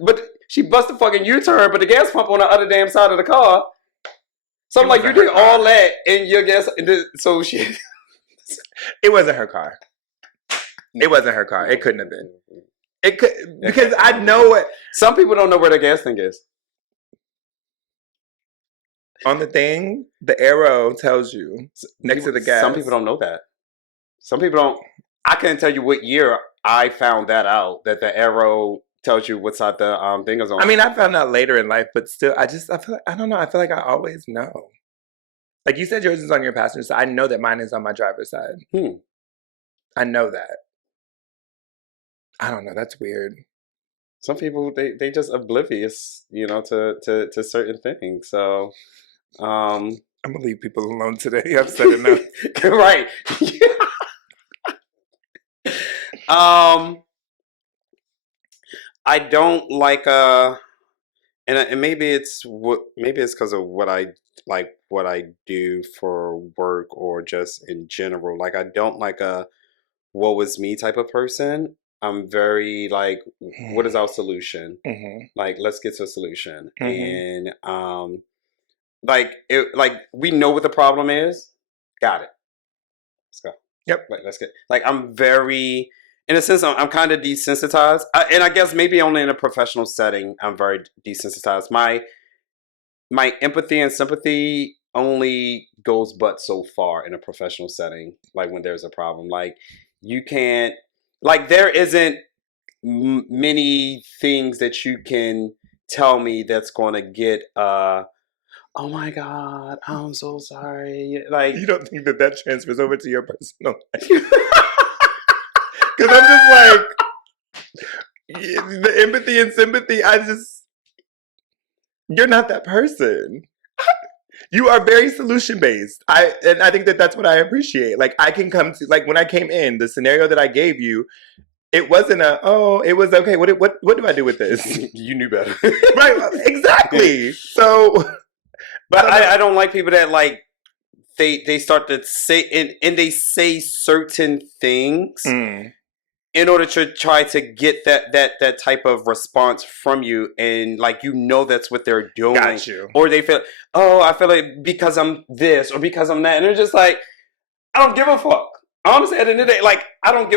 But she bust a fucking U-turn, but the gas pump on the other damn side of the car. So I'm like, you did all that in your gas. So she. It wasn't her car. It wasn't her car. It couldn't have been. It could, because I know it. Some people don't know where the gas thing is. On the thing, the arrow tells you next to the gas. Some people don't know that. Some people don't. I can't tell you what year I found that out, that the arrow tells you what side the thing is on. I mean, I found out later in life, but still, I feel like, I don't know. I feel like I always know. Like you said, yours is on your passenger side. I know that mine is on my driver's side. I know that. I don't know. That's weird. Some people, they just oblivious, to certain things. So, I'm gonna leave people alone today. I've said enough. Right. I don't like and maybe it's because of what I do for work or just in general. Like, I don't like a woe is me type of person. I'm very like, what is our solution? Mm-hmm. Like, let's get to a solution. Mm-hmm. And we know what the problem is. Got it. Let's go. Yep. Let's get. Like, I'm very, in a sense, I'm kind of desensitized, and I guess maybe only in a professional setting I'm very desensitized. My empathy and sympathy only goes but so far in a professional setting. Like, when there's a problem, like, you can't. Like, there isn't many things that you can tell me that's going to get, oh my God, I'm so sorry. Like, you don't think that transfers over to your personal life? Because I'm just like, the empathy and sympathy, you're not that person. You are very solution-based. And I think that's what I appreciate. Like, I can come to, like, when I came in, the scenario that I gave you, it wasn't it was okay. What do I do with this? You knew better. Right, exactly. So. But I don't like people that, like, they start to say, and they say certain things in order to try to get that type of response from you, and like, that's what they're doing. Got you. Or they feel, I feel like because I'm this or because I'm that, and they're just like, I don't give a fuck. Honestly, at the end of the day, like, I don't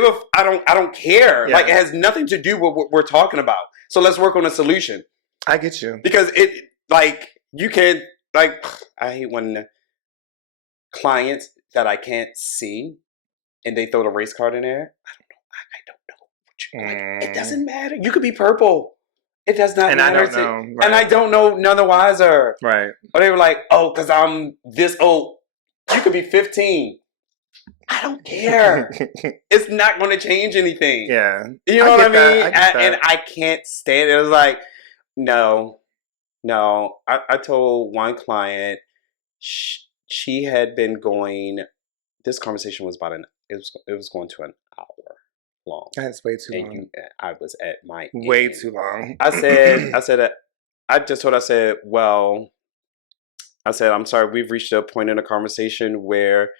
care. Yeah. Like, it has nothing to do with what we're talking about. So let's work on a solution. I get you. Because you can, like, I hate when clients that I can't see and they throw the race card in there. Like, it doesn't matter. You could be purple. It does not matter. I don't know. Right. And I don't know none the wiser. Right. Or they were like, because I'm this old. You could be 15. I don't care. It's not going to change anything. Yeah. You know what I mean? And I can't stand it. It was like, no. I told one client, she had been going, this conversation was it was going to an hour long. That's way too long. I was at my way end. Too long. I said, I'm sorry, we've reached a point in a conversation where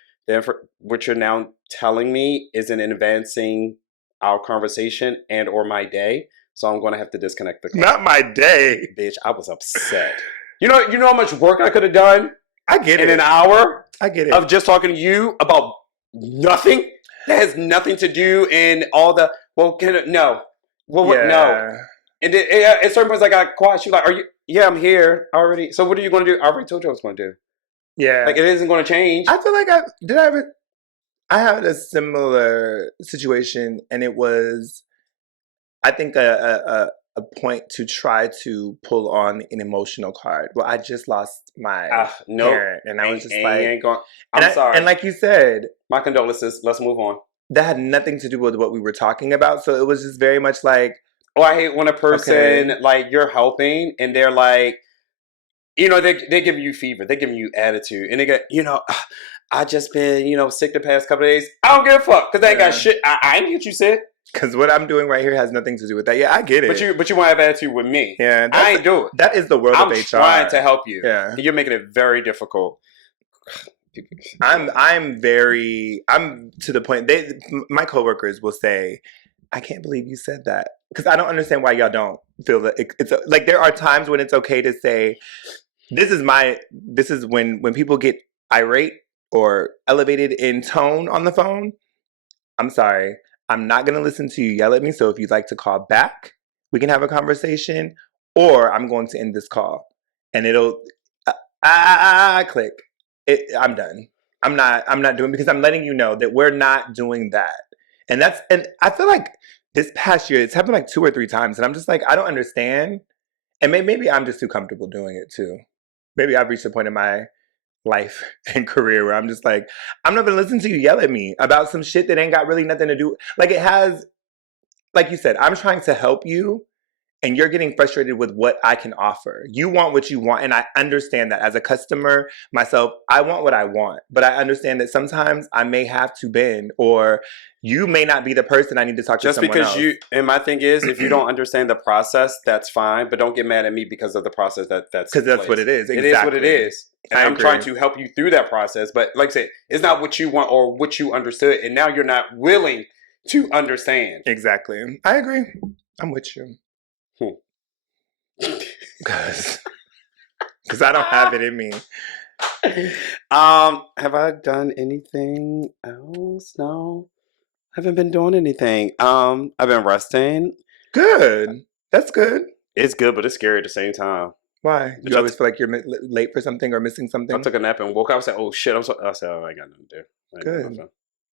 what you're now telling me isn't advancing our conversation and or my day. So I'm going to have to disconnect the call. Not my day. Bitch, I was upset. You know how much work I could have done? I get in it. an hour I get it. of just talking to you about nothing that has nothing to do in all the, no. And then, at certain points I got quiet. She was like, are you, yeah, I'm here already. So what are you going to do? I already told you what I was going to do. Yeah. Like, it isn't going to change. I feel like I had a similar situation, and it was, I think, a point to try to pull on an emotional card. Well, I just lost my parent, and I was just like, I'm sorry. And like you said, my condolences. Let's move on. That had nothing to do with what we were talking about. So it was just very much like, oh, I hate when a person, like, you're helping, and they're like, you know, they give you fever. They give you attitude. And they get, you know, I just been, you know, sick the past couple of days. I don't give a fuck, because they ain't got shit. I ain't get you sick. Because what I'm doing right here has nothing to do with that. Yeah, I get it. But you want to have attitude with me. Yeah. I ain't do it. That is the world of HR. I'm trying to help you. Yeah. And you're making it very difficult. I'm to the point, my coworkers will say, I can't believe you said that. Because I don't understand why y'all don't feel that it's like, there are times when it's okay to say, this is when people get irate or elevated in tone on the phone. I'm sorry. I'm not going to listen to you yell at me. So if you'd like to call back, we can have a conversation, or I'm going to end this call. And it'll, click. I'm done. I'm not doing, because I'm letting you know that we're not doing that. And I feel like this past year, it's happened like 2 or 3 times. And I'm just like, I don't understand. And maybe I'm just too comfortable doing it too. Maybe I've reached a point in my life and career where I'm just like, I'm not going to listen to you yell at me about some shit that ain't got really nothing to do. Like, it has, like you said, I'm trying to help you, and you're getting frustrated with what I can offer. You want what you want, and I understand that. As a customer myself, I want what I want, but I understand that sometimes I may have to bend, or you may not be the person I need to talk to someone else. And my thing is, if you don't understand the process, that's fine, but don't get mad at me because of the process that's because that's what it is. Exactly. It is what it is. And I'm trying to help you through that process, but like I said, it's not what you want or what you understood, and now you're not willing to understand. Exactly. I agree. I'm with you. Because I don't have it in me. Have I done anything else? No, I haven't been doing anything. I've been resting. Good. That's good. It's good, but it's scary at the same time. Why? You always feel like you're late for something or missing something? I took a nap and woke up. I was like, oh shit. I said, oh, I got nothing to do. Good.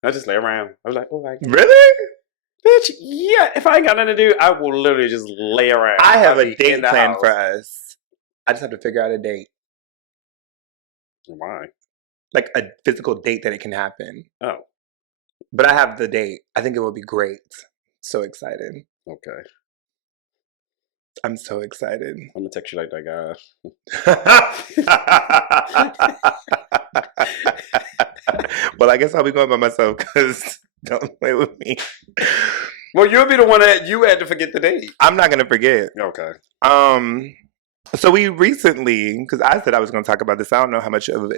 I just lay around. I was like, oh, really? Bitch, yeah. If I ain't got nothing to do, I will literally just lay around. I have a date planned for us. I just have to figure out a date. Why? Like a physical date that it can happen. Oh. But I have the date. I think it will be great. So excited. Okay. I'm so excited. I'm gonna text you like that guy. Well, I guess I'll be going by myself, because don't play with me. Well, you'll be the one that you had to forget the date. I'm not gonna forget. Okay. So we recently, because I said I was going to talk about this, I don't know how much of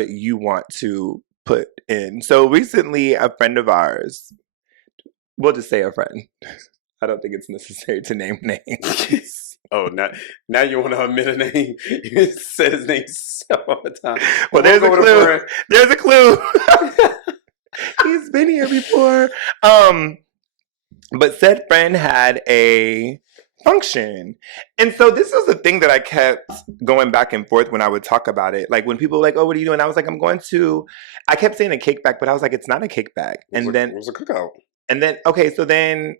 it you want to put in. So recently, a friend of ours, we'll just say a friend. I don't think it's necessary to name names. Oh, now you want to admit a name? You said his name all the time. Well, there's a clue. There's a clue. He's been here before. But said friend had a function. And so this was the thing that I kept going back and forth when I would talk about it. Like, when people were like, oh, what are you doing? I was like, I kept saying a kickback, but I was like, it's not a kickback. And then it was a cookout. And then, okay, so then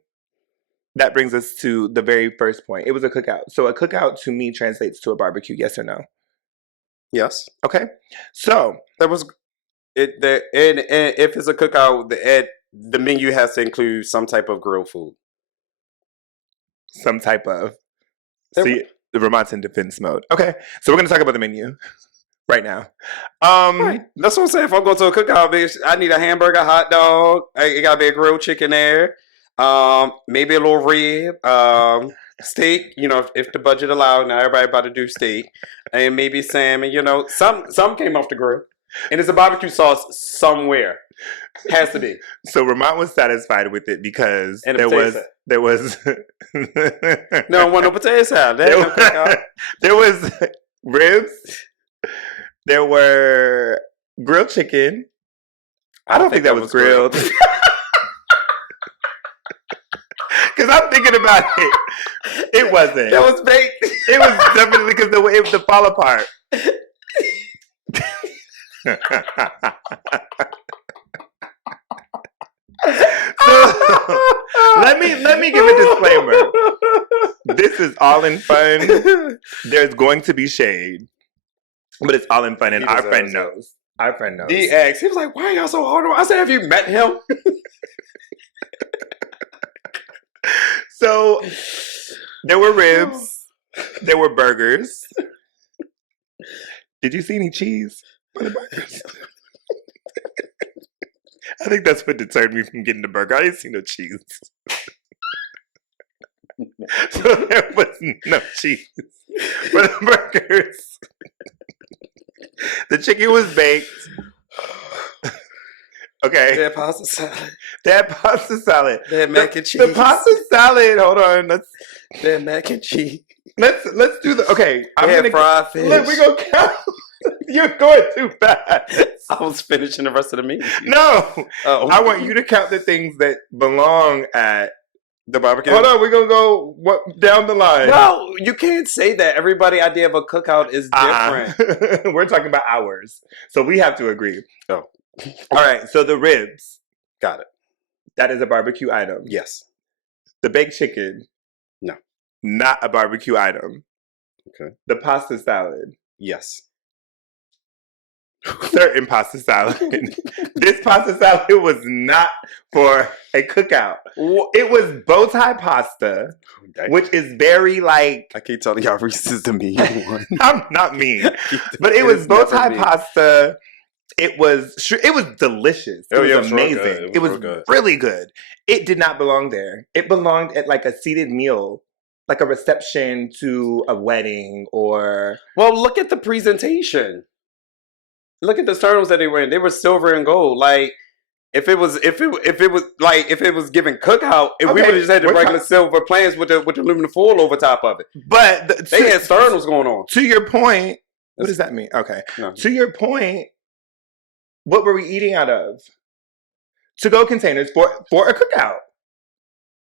that brings us to the very first point. It was a cookout. So a cookout to me translates to a barbecue, yes or no? Yes. Okay. So there was and if it's a cookout, the menu has to include some type of grilled food. Some type of. See, the Ramont's in defense mode. Okay, so we're going to talk about the menu right now. Right. That's what I'm saying. If I'm going to a cookout, bitch, I need a hamburger, hot dog. It got to be a grilled chicken there. Maybe a little rib. Steak, you know, if the budget allowed. Now everybody about to do steak. And maybe salmon, you know. Some came off the grill. And there's a barbecue sauce somewhere. Has to be. So Ramont was satisfied with it because there was no, I want no potato salad. There was ribs, There were grilled chicken. I don't think that was grilled. Because I'm thinking about it. It wasn't. That was baked. It was definitely because the way it would fall apart. So, let me give a disclaimer. This is all in fun. There's going to be shade, but it's all in fun, and our friend knows. Our friend knows. He asked. He was like, "Why are y'all so hard on?" I said, "Have you met him?" So there were ribs. There were burgers. Did you see any cheese on the burgers? I think that's what deterred me from getting the burger. I didn't see no cheese. So there was no cheese for the burgers. The chicken was baked. Okay. They had pasta salad. They had pasta salad. They had mac and cheese. The pasta salad. Hold on. They had mac and cheese. Let's do the. Okay. They had fried fish. Look, we gonna count. You're going too fast. I was finishing the rest of the meal. No. Oh. I want you to count the things that belong at The barbecue. Hold on, we're gonna go down the line. No, you can't say that. Everybody's idea of a cookout is different. We're talking about ours, so we have to agree. Oh, all right. So the ribs, got it. That is a barbecue item. Yes. The baked chicken, no, not a barbecue item. Okay. The pasta salad, yes. Certain pasta salad. This pasta salad was not for a cookout. It was bow tie pasta, which is very like. I keep telling y'all Reese is the mean one. I'm not mean, but it was bow tie pasta. It was delicious. It was amazing. It was really good. It did not belong there. It belonged at like a seated meal, like a reception to a wedding or. Well, look at the presentation. Look at the sternals that they were in. They were silver and gold. Like if it was given cookout, if we would have just had the regular silver plans with the aluminum foil over top of it. But they had sternals going on. To your point, what does that mean? Okay. No. To your point, what were we eating out of? To-go containers for a cookout.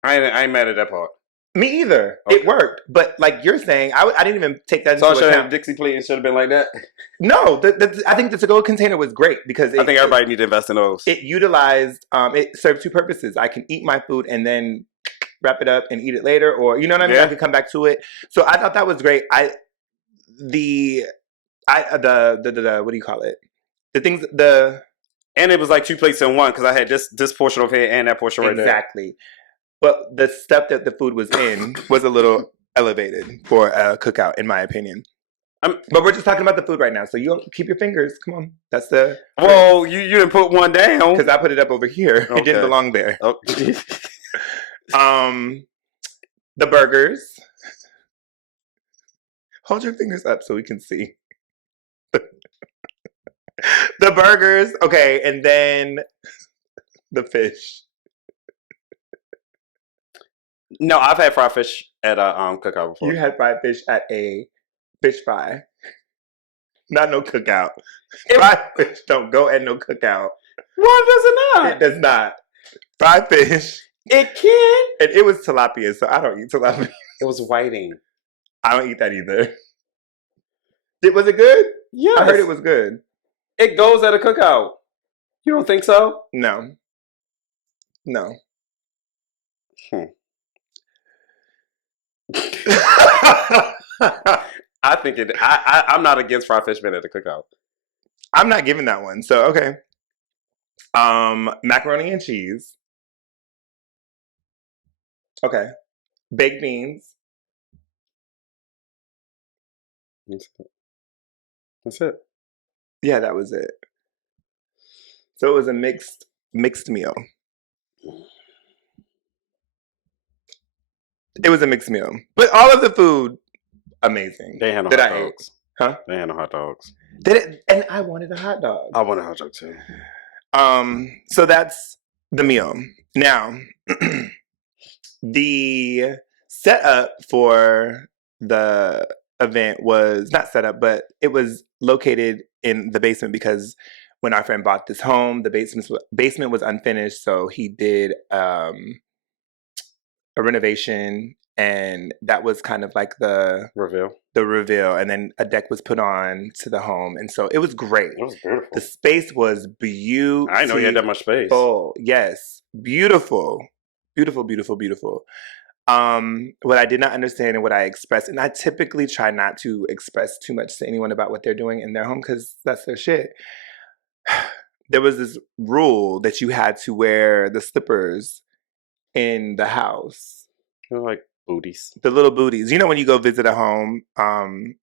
I ain't mad at that part. Me either. Okay. It worked. But like you're saying, I didn't even take that into account. So Dixie plate should have been like that? No. I think the to-go container was great because I think everybody need to invest in those. It utilized, it served two purposes. I can eat my food and then wrap it up and eat it later, or you know what I mean? Yeah. I can come back to it. So I thought that was great. What do you call it? And it was like 2 plates in one because I had this portion over here and that portion right there. Exactly. But the stuff that the food was in was a little elevated for a cookout, in my opinion. But we're just talking about the food right now, so you keep your fingers. Come on, that's the. Well, you didn't put one down because I put it up over here. Okay. It didn't belong there. Oh. The burgers. Hold your fingers up so we can see. The burgers, okay, and then the fish. No, I've had fried fish at a cookout before. You had fried fish at a fish fry. Not no cookout. Fried fish don't go at no cookout. Why does it not? It does not. Fried fish. It can. And it was tilapia, so I don't eat tilapia. It was whiting. I don't eat that either. Was it good? Yes. I heard it was good. It goes at a cookout. You don't think so? No. I think it. I'm not against fried fish being at the cookout. I'm not giving that one. So okay. Macaroni and cheese. Okay. Baked beans. That's it. Yeah, that was it. So it was a mixed meal. It was a mixed meal. But all of the food, amazing. They had no hot dogs. Huh? They had no hot dogs. And I wanted a hot dog. I wanted a hot dog too. So that's the meal. Now, the setup for the event was not set up, but it was located in the basement because when our friend bought this home, the basement was unfinished, so he did a renovation, and that was kind of like the reveal, and then a deck was put on to the home, and so it was great. It was beautiful. The space was beautiful. I didn't know you had that much space. Oh, yes. Beautiful. Beautiful, beautiful, beautiful. What I did not understand and what I expressed, and I typically try not to express too much to anyone about what they're doing in their home because that's their shit. There was this rule that you had to wear the slippers in the house. They're like booties. The little booties. You know when you go visit a home, when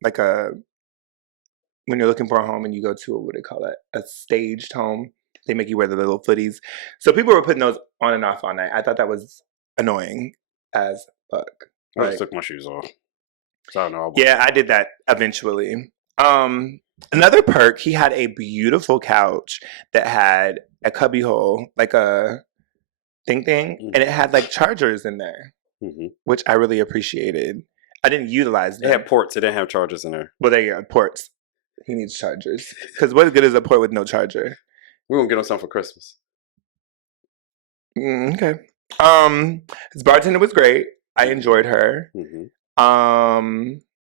you're looking for a home and you go to what do they call it? A staged home. They make you wear the little footies. So people were putting those on and off all night. I thought that was annoying as fuck. I just took my shoes off. So I don't know. Yeah, I did that eventually. Another perk, he had a beautiful couch that had a cubby hole, like a thing, and it had like chargers in there, which I really appreciated. I didn't utilize them. It had ports. It didn't have chargers in there. Well, there you go, ports. He needs chargers. Because what good is a port with no charger? We're going to get him something for Christmas. Okay. His bartender was great. I enjoyed her.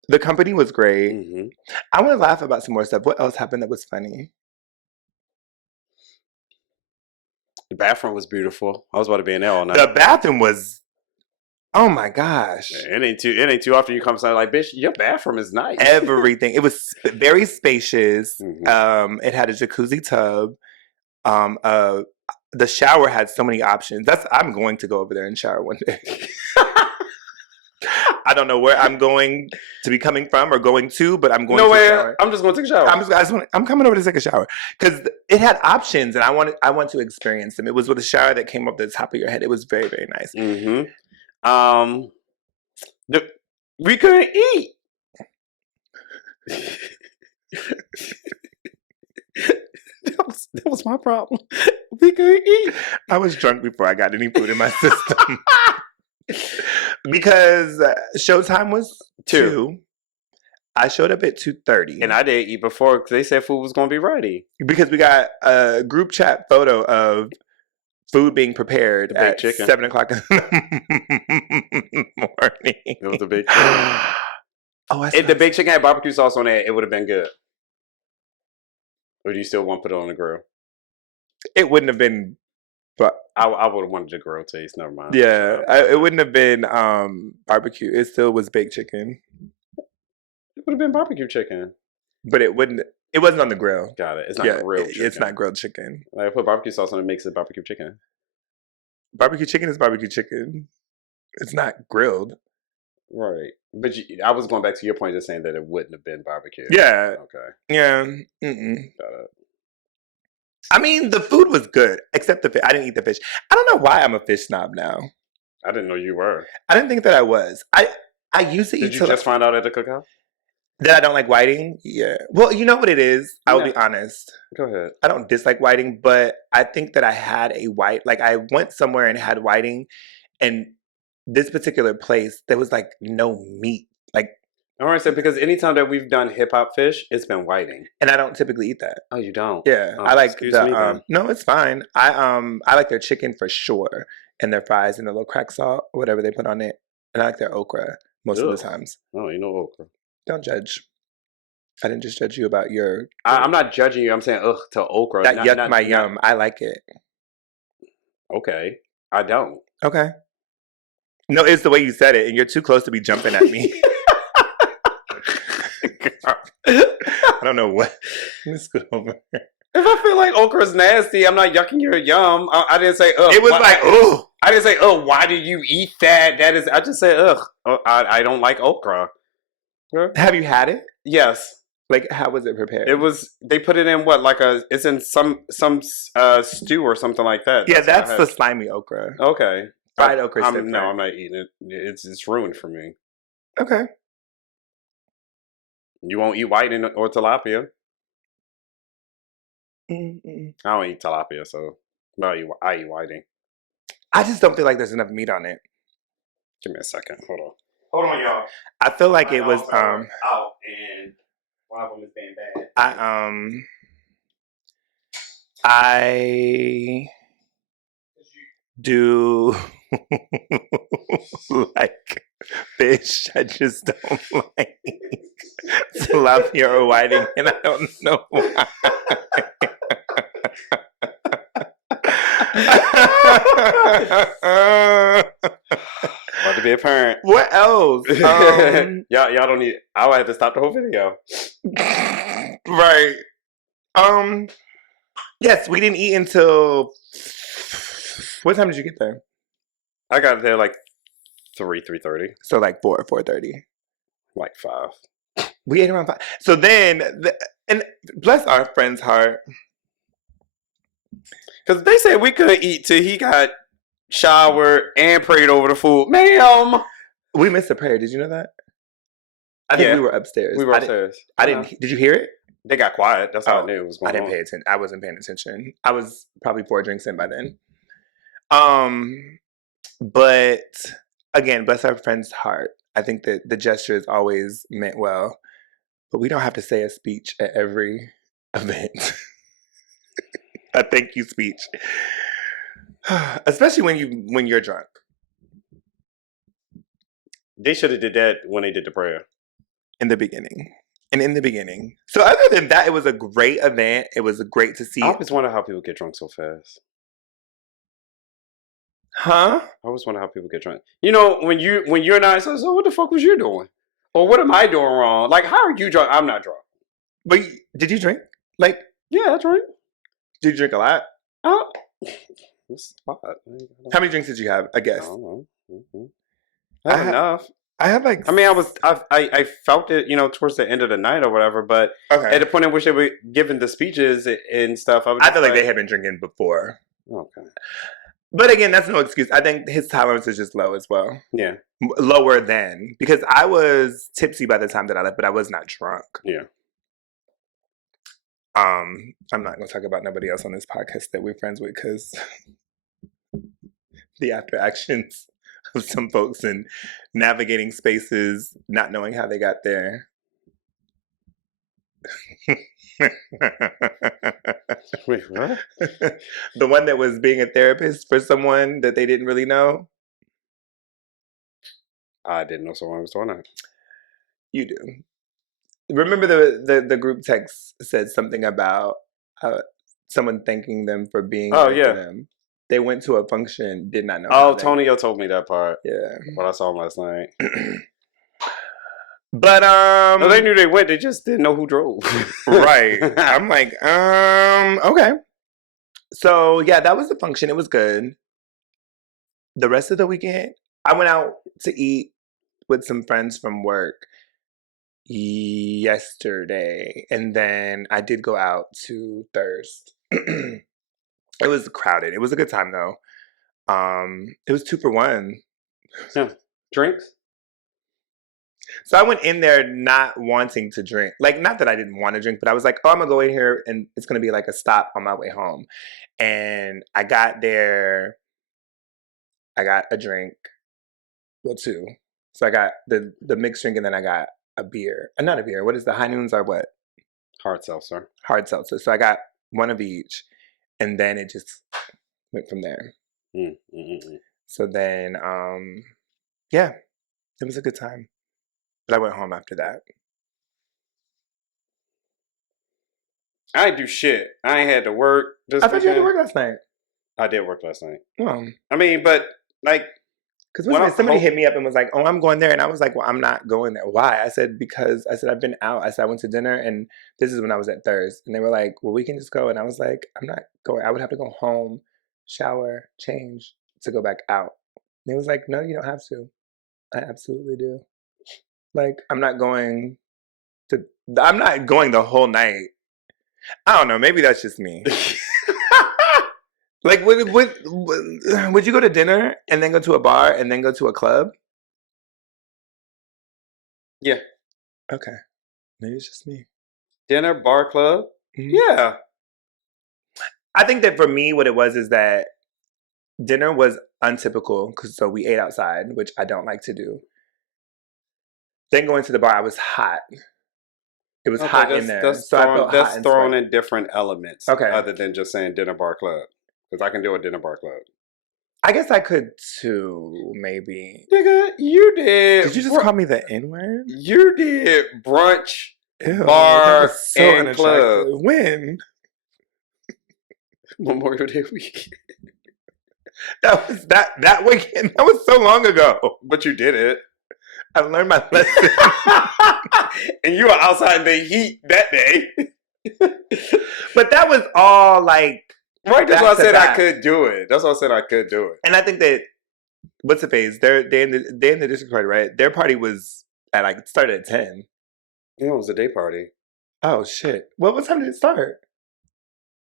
The company was great. I want to laugh about some more stuff. What else happened that was funny? The bathroom was beautiful. I was about to be in there all night. The bathroom was, oh my gosh. Yeah, it ain't too often you come inside like, bitch, your bathroom is nice. Everything. It was very spacious. It had a jacuzzi tub. The shower had so many options. I'm going to go over there and shower one day. I don't know where I'm going to be coming from or going to, but I'm going to shower. I'm just going to take a shower. I'm coming over to take a shower because it had options, and I want to experience them. It was with a shower that came up to the top of your head. It was very, very nice. We couldn't eat. That was my problem. We couldn't eat. I was drunk before I got any food in my system. Because showtime was 2. I showed up at 2:30. And I didn't eat before because they said food was going to be ready. Because we got a group chat photo of food being prepared at 7 o'clock in the morning. It was a big chicken. If the big chicken had barbecue sauce on it, it would have been good. Or do you still want to put it on the grill? It wouldn't have been... But I would have wanted the grill taste. Never mind. Yeah, it wouldn't have been barbecue. It still was baked chicken. It would have been barbecue chicken. But it wouldn't... It wasn't on the grill. Got it. It's not grilled chicken. It's not grilled chicken. Like, I put barbecue sauce on it, makes it barbecue chicken. Barbecue chicken is barbecue chicken. It's not grilled. Right. But I was going back to your point, just saying that it wouldn't have been barbecue. Yeah. Okay. Yeah. Got it. I mean, the food was good, except the fish. I didn't eat the fish. I don't know why I'm a fish snob now. I didn't know you were. I didn't think that I was. I used to eat... Did you just find out at the cookout? That I don't like whiting? Yeah. Well, you know what it is? I will be honest. Go ahead. I don't dislike whiting, but I think that I had a white... Like, I went somewhere and had whiting, and this particular place, there was, like, no meat. Like... All right, so because anytime that we've done hip-hop fish, it's been whiting. And I don't typically eat that. Oh, you don't? Yeah. I like the... no, it's fine. I like their chicken for sure, and their fries and the little crack salt, or whatever they put on it. And I like their okra most of the times. Oh, you know okra. Don't judge. I didn't just judge you about your... I'm not judging you. I'm saying, ugh, to okra. That yuck my yum. I like it. Okay. I don't. Okay. No, it's the way you said it, and you're too close to be jumping at me. I don't know what. Let's go over here. If I feel like okra's nasty, I'm not yucking your yum. I didn't say, ugh. It was like, ugh. I didn't say, ugh, why did you eat that? I just said, ugh. I don't like okra. Have you had it? Yes. Like, how was it prepared? They put it in what? It's in some stew or something like that. Yeah, that's the slimy okra. Okay. Fried okra. No, I'm not eating it. It's ruined for me. Okay. You won't eat whiting or tilapia. Mm-mm. I don't eat tilapia, so I eat whiting. I just don't feel like there's enough meat on it. Give me a second. Hold on. Hold on, y'all. I feel like it was out and One of them is being bad. I do like fish. I just don't like tilapia or whiting, and I don't know why. About to be a parent. What else? Y'all don't need. I would have to stop the whole video. Right. Yes, we didn't eat until. What time did you get there? I got there like 3:30. So like 4:30. Like 5. We ate around 5. So then, and bless our friend's heart. Because they said we couldn't eat till he got showered and prayed over the food. Ma'am! We missed a prayer. Did you know that? I think we were upstairs. We were upstairs. I didn't. Did you hear it? They got quiet. That's how I knew it was going on. I didn't pay attention. I wasn't paying attention. I was probably 4 drinks in by then. But again, bless our friend's heart. I think that the gesture is always meant well, but we don't have to say a speech at every event. A thank you speech, especially when you're drunk. They should have did that when they did the prayer in the beginning. So other than that, it was a great event. It was great to see. I always wonder how people get drunk so fast. Huh? I always wonder how people get drunk. You know, when you're not, so what the fuck was you doing? Or what am I doing wrong? Like, how are you drunk? I'm not drunk. But did you drink? Like, yeah, I drank. Did you drink a lot? It's a lot. How many drinks did you have? I guess. I don't know. I had enough. I had like. I mean, I felt it, towards the end of the night or whatever. But at the point in which they were giving the speeches and stuff, I felt like they had been drinking before. Okay. But again, that's no excuse. I think his tolerance is just low as well. Yeah. Lower than, because I was tipsy by the time that I left, but I was not drunk. Yeah. I'm not going to talk about nobody else on this podcast that we're friends with, because the after actions of some folks and navigating spaces, not knowing how they got there. Wait, what? The one that was being a therapist for someone that they didn't really know. I didn't know someone was doing that. You do. Remember the group text said something about someone thanking them for being there for them. They went to a function, did not know. Oh, Tonio told me that part. Yeah. When I saw him last night. But no, they knew they went, they just didn't know who drove. Right. I'm like, okay. So yeah, that was the function. It was good. The rest of the weekend, I went out to eat with some friends from work yesterday, and then I did go out to Thursday. It was crowded. It was a good time though. It was 2 for 1. Yeah. Drinks? So I went in there not wanting to drink. Like, not that I didn't want to drink, but I was like, oh, I'm going to go in here and it's going to be like a stop on my way home. And I got there. I got a drink. Well, 2. So I got the mixed drink and then I got a beer. Not a beer. What is the High Noons are what? Hard seltzer. Hard seltzer. So I got one of each. And then it just went from there. So then, yeah, it was a good time. But I went home after that. I didn't do shit. I ain't had to work this weekend. I thought you had to work last night. I did work last night. Oh. I mean, but like... Because somebody hit me up and was like, oh, I'm going there. And I was like, well, I'm not going there. Why? I said, because I've been out. I said, I went to dinner and this is when I was at Thursday. And they were like, well, we can just go. And I was like, I'm not going. I would have to go home, shower, change to go back out. And he was like, no, you don't have to. I absolutely do. Like, I'm not going the whole night. I don't know. Maybe that's just me. Like, would you go to dinner and then go to a bar and then go to a club? Yeah. Okay. Maybe it's just me. Dinner, bar, club? Mm-hmm. Yeah. I think that for me, what it was is that dinner was untypical, so we ate outside, which I don't like to do. Then going to the bar, I was hot. It was hot in there. That's So I felt hot that's and throwing sweaty. in different elements. Okay. Other than just saying dinner bar club. Because I can do a dinner bar club. I guess I could too, maybe. Nigga, you did. Did you just call me the N-word? You did brunch, Ew, bar, that was so and unattractive. club. When? Memorial Day weekend. That was that weekend. That was so long ago. But you did it. I learned my lesson. And you were outside in the heat that day. But that was all like Right, that's why I said back. I could do it. That's why I said I could do it. And I think that what's the phase? They in the district party, right? Their party was at like started at 10. Yeah, it was a day party. Oh shit! What time did it start?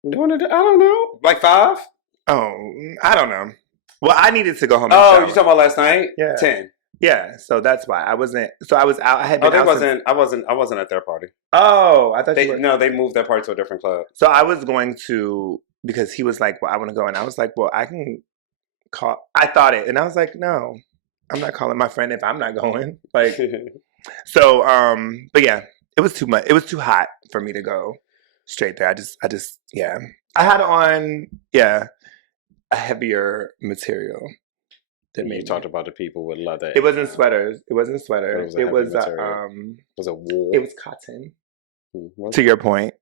Doing it? I don't know. Like 5? Oh, I don't know. Well, I needed to go home. And Oh, shower. you talking about last night? Yeah. 10. Yeah, so that's why I wasn't. So I was out. I had Oh, been out. I wasn't at their party. Oh, I thought you were. No, they moved their party to a different club. So I was going to, because he was like, well, I want to go. And I was like, well, I can call. I thought it. And I was like, no, I'm not calling my friend if I'm not going. Like, so, but yeah, it was too much. It was too hot for me to go straight there. I just, yeah. I had on, yeah, a heavier material than me. You talked about the people with leather. It wasn't sweaters. It wasn't sweaters. It was It a was, heavy was it wool? it was cotton. What? To your point,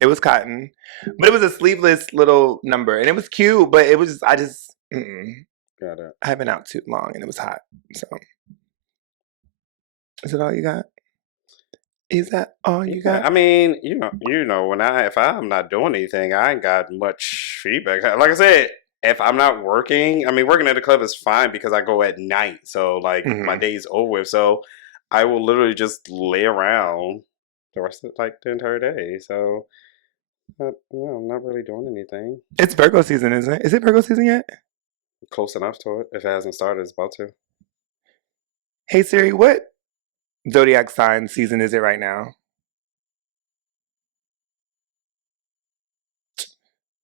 it was cotton, but it was a sleeveless little number, and it was cute. But it was I just Got it. I haven't been out too long, and it was hot. So, is it all you got? Is that all you got? I mean, you know, if I'm not doing anything, I ain't got much feedback. Like I said, if I'm not working, I mean, working at the club is fine because I go at night, so like my day's over with. So I will literally just lay around the rest of the entire day. So, I'm not really doing anything. It's Virgo season, isn't it? Is it Virgo season yet? Close enough to it. If it hasn't started, it's about to. Hey Siri, what zodiac sign season is it right now?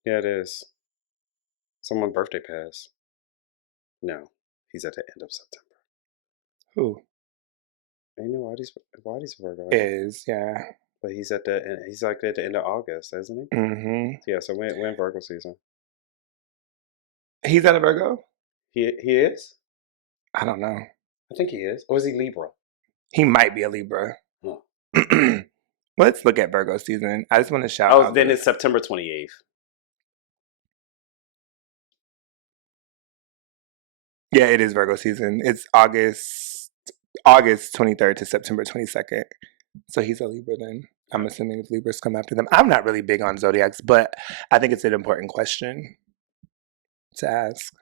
Yeah, it is. Someone's birthday passed. No, he's at the end of September. Who I know why these Virgo is? Yeah. But he's like at the end of August, isn't he? Mm-hmm. Yeah, so we're in Virgo season. He's at a Virgo? He is? I don't know. I think he is. Or is he Libra? He might be a Libra. Huh. Let's look at Virgo season. I just want to shout Oh, out. then it's September 28th. Yeah, it is Virgo season. It's August 23rd to September 22nd. So he's a Libra then. I'm assuming if Libras come after them. I'm not really big on zodiacs, but I think it's an important question to ask.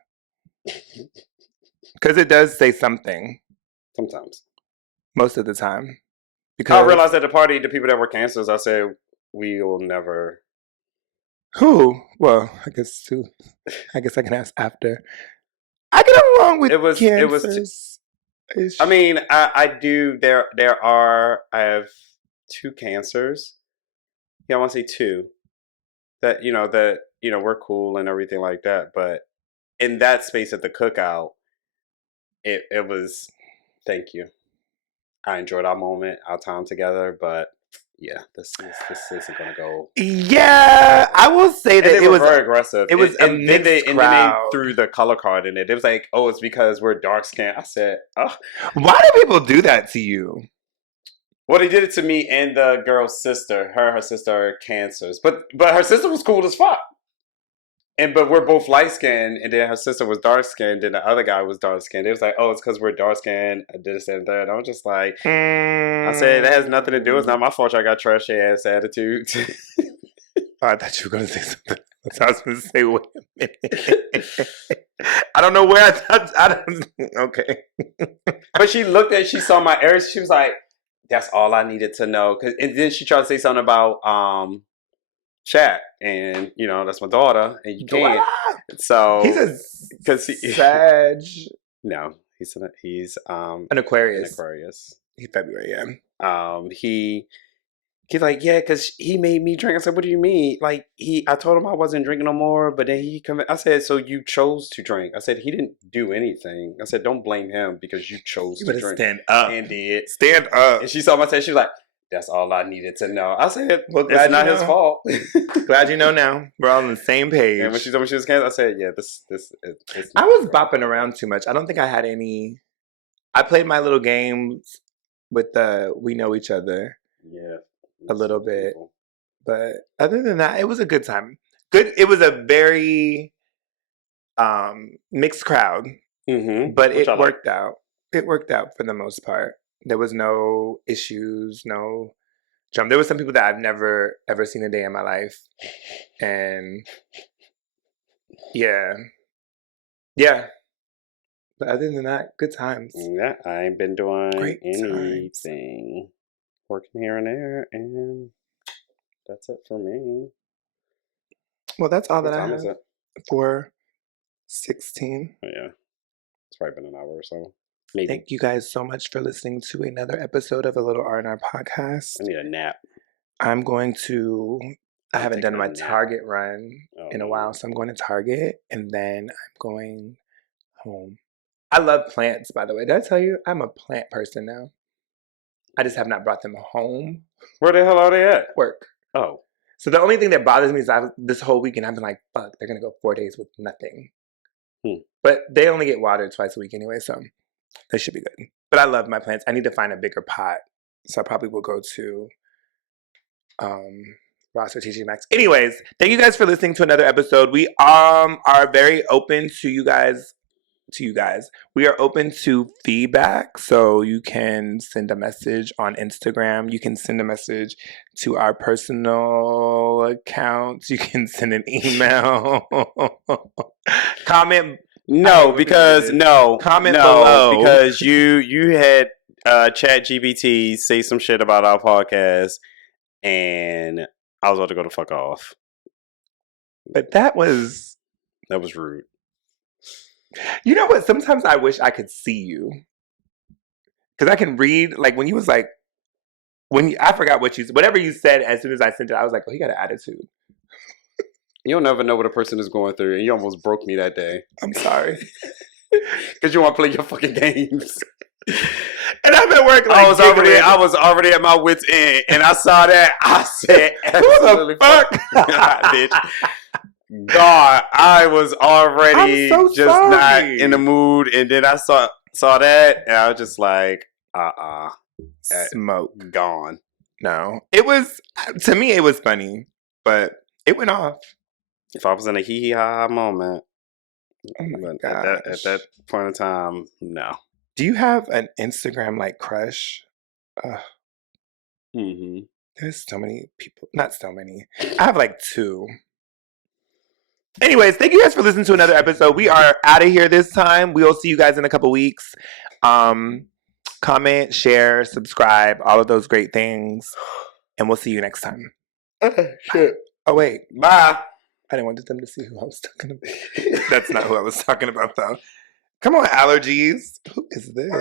Because it does say something. Sometimes. Most of the time. Because I realized at the party, the people that were cancers, I said, we will never. Who? Well, I guess I can ask after. I get along with cancers. I mean, I do. I have 2 cancers. Yeah, I want to say 2. That we're cool and everything like that. But in that space at the cookout, it was. Thank you. I enjoyed our moment, our time together. But yeah, this isn't gonna go. Yeah, I will say that it was very aggressive. It was and then they crowd. threw the color card in it. It was like, oh, it's because we're dark skinned. I said, oh, why do people do that to you? Well, they did it to me and the girl's sister. Her sister are cancers, but her sister was cool as fuck. But we're both light skinned, and then her sister was dark skinned, and the other guy was dark skinned. It was like, oh, it's because we're dark skinned. I did this and that. And I was just like, I said, that has nothing to do. It's not my fault. I got trashy ass attitudes. I thought you were going to say something. I was going to say, wait a minute. I don't know where I thought. Okay. But she saw my errors. She was like, that's all I needed to know. And then she tried to say something about chat, and that's my daughter, and you can't. So he's a Sag. No, he's an Aquarius. He's February, yeah. He's like, yeah, because he made me drink. I said, what do you mean? Like I told him I wasn't drinking no more, but then he come. I said, so you chose to drink. I said, he didn't do anything. I said, don't blame him because you chose to drink. Stand up. And did. Stand up. And she saw my text. She was like, That's all I needed to know. I said, Well, it's glad not you his know. fault. Glad you know now. We're all on the same page. And when she told me she was canceled, I said, yeah, it's I was bopping around too much. I don't think I had any. I played my little games with the We Know Each Other a little bit. But other than that, it was a good time. Good. It was a very mixed crowd, but it worked out. It worked out for the most part. There was no issues, no drum. There were some people that I've never ever seen a day in my life, and yeah. But other than that, good times. Yeah, I ain't been doing Great anything. times. Working here and there, and that's it for me. Well, that's all What that I time have is it? for 16. Oh, yeah. It's probably been an hour or so. Maybe. Thank you guys so much for listening to another episode of A Little R&R Podcast. I need a nap. I'm going to... I haven't done my nap. Target run in a while, so I'm going to Target, and then I'm going home. I love plants, by the way. Did I tell you? I'm a plant person now. I just have not brought them home. Where the hell are they at? Work. Oh. So the only thing that bothers me is this whole weekend I've been like, fuck, they're going to go 4 days with nothing. But they only get watered twice a week anyway, so they should be good. But I love my plants. I need to find a bigger pot. So I probably will go to Ross or TJ Maxx. Anyways, thank you guys for listening to another episode. We are very open to you guys. We are open to feedback, so you can send a message on Instagram. You can send a message to our personal accounts. You can send an email. Comment. Comment below because you had ChatGPT say some shit about our podcast, and I was about to go the fuck off. But that was rude. You know what? Sometimes I wish I could see you. Because I can read, like, when you was like, I forgot whatever you said as soon as I sent it, I was like, oh, he got an attitude. You'll never know what a person is going through, and you almost broke me that day. I'm sorry. Because you want to play your fucking games. And I'm at work, like, I was already at my wit's end, and I saw that. I said, absolutely fuck? Bitch. God, I was already not in the mood, and then I saw that, and I was just like, smoke gone. No, it was, to me, it was funny, but it went off. If I was in a hee hee ha ha moment, at that point in time, no. Do you have an Instagram like crush? There's so many people, not so many. I have like 2. Anyways, thank you guys for listening to another episode. We are out of here this time. We'll see you guys in a couple weeks. Comment, share, subscribe, all of those great things. And we'll see you next time. Shit. Oh, wait. Bye. I didn't want them to see who I was talking about. That's not who I was talking about, though. Come on, allergies. Who is this?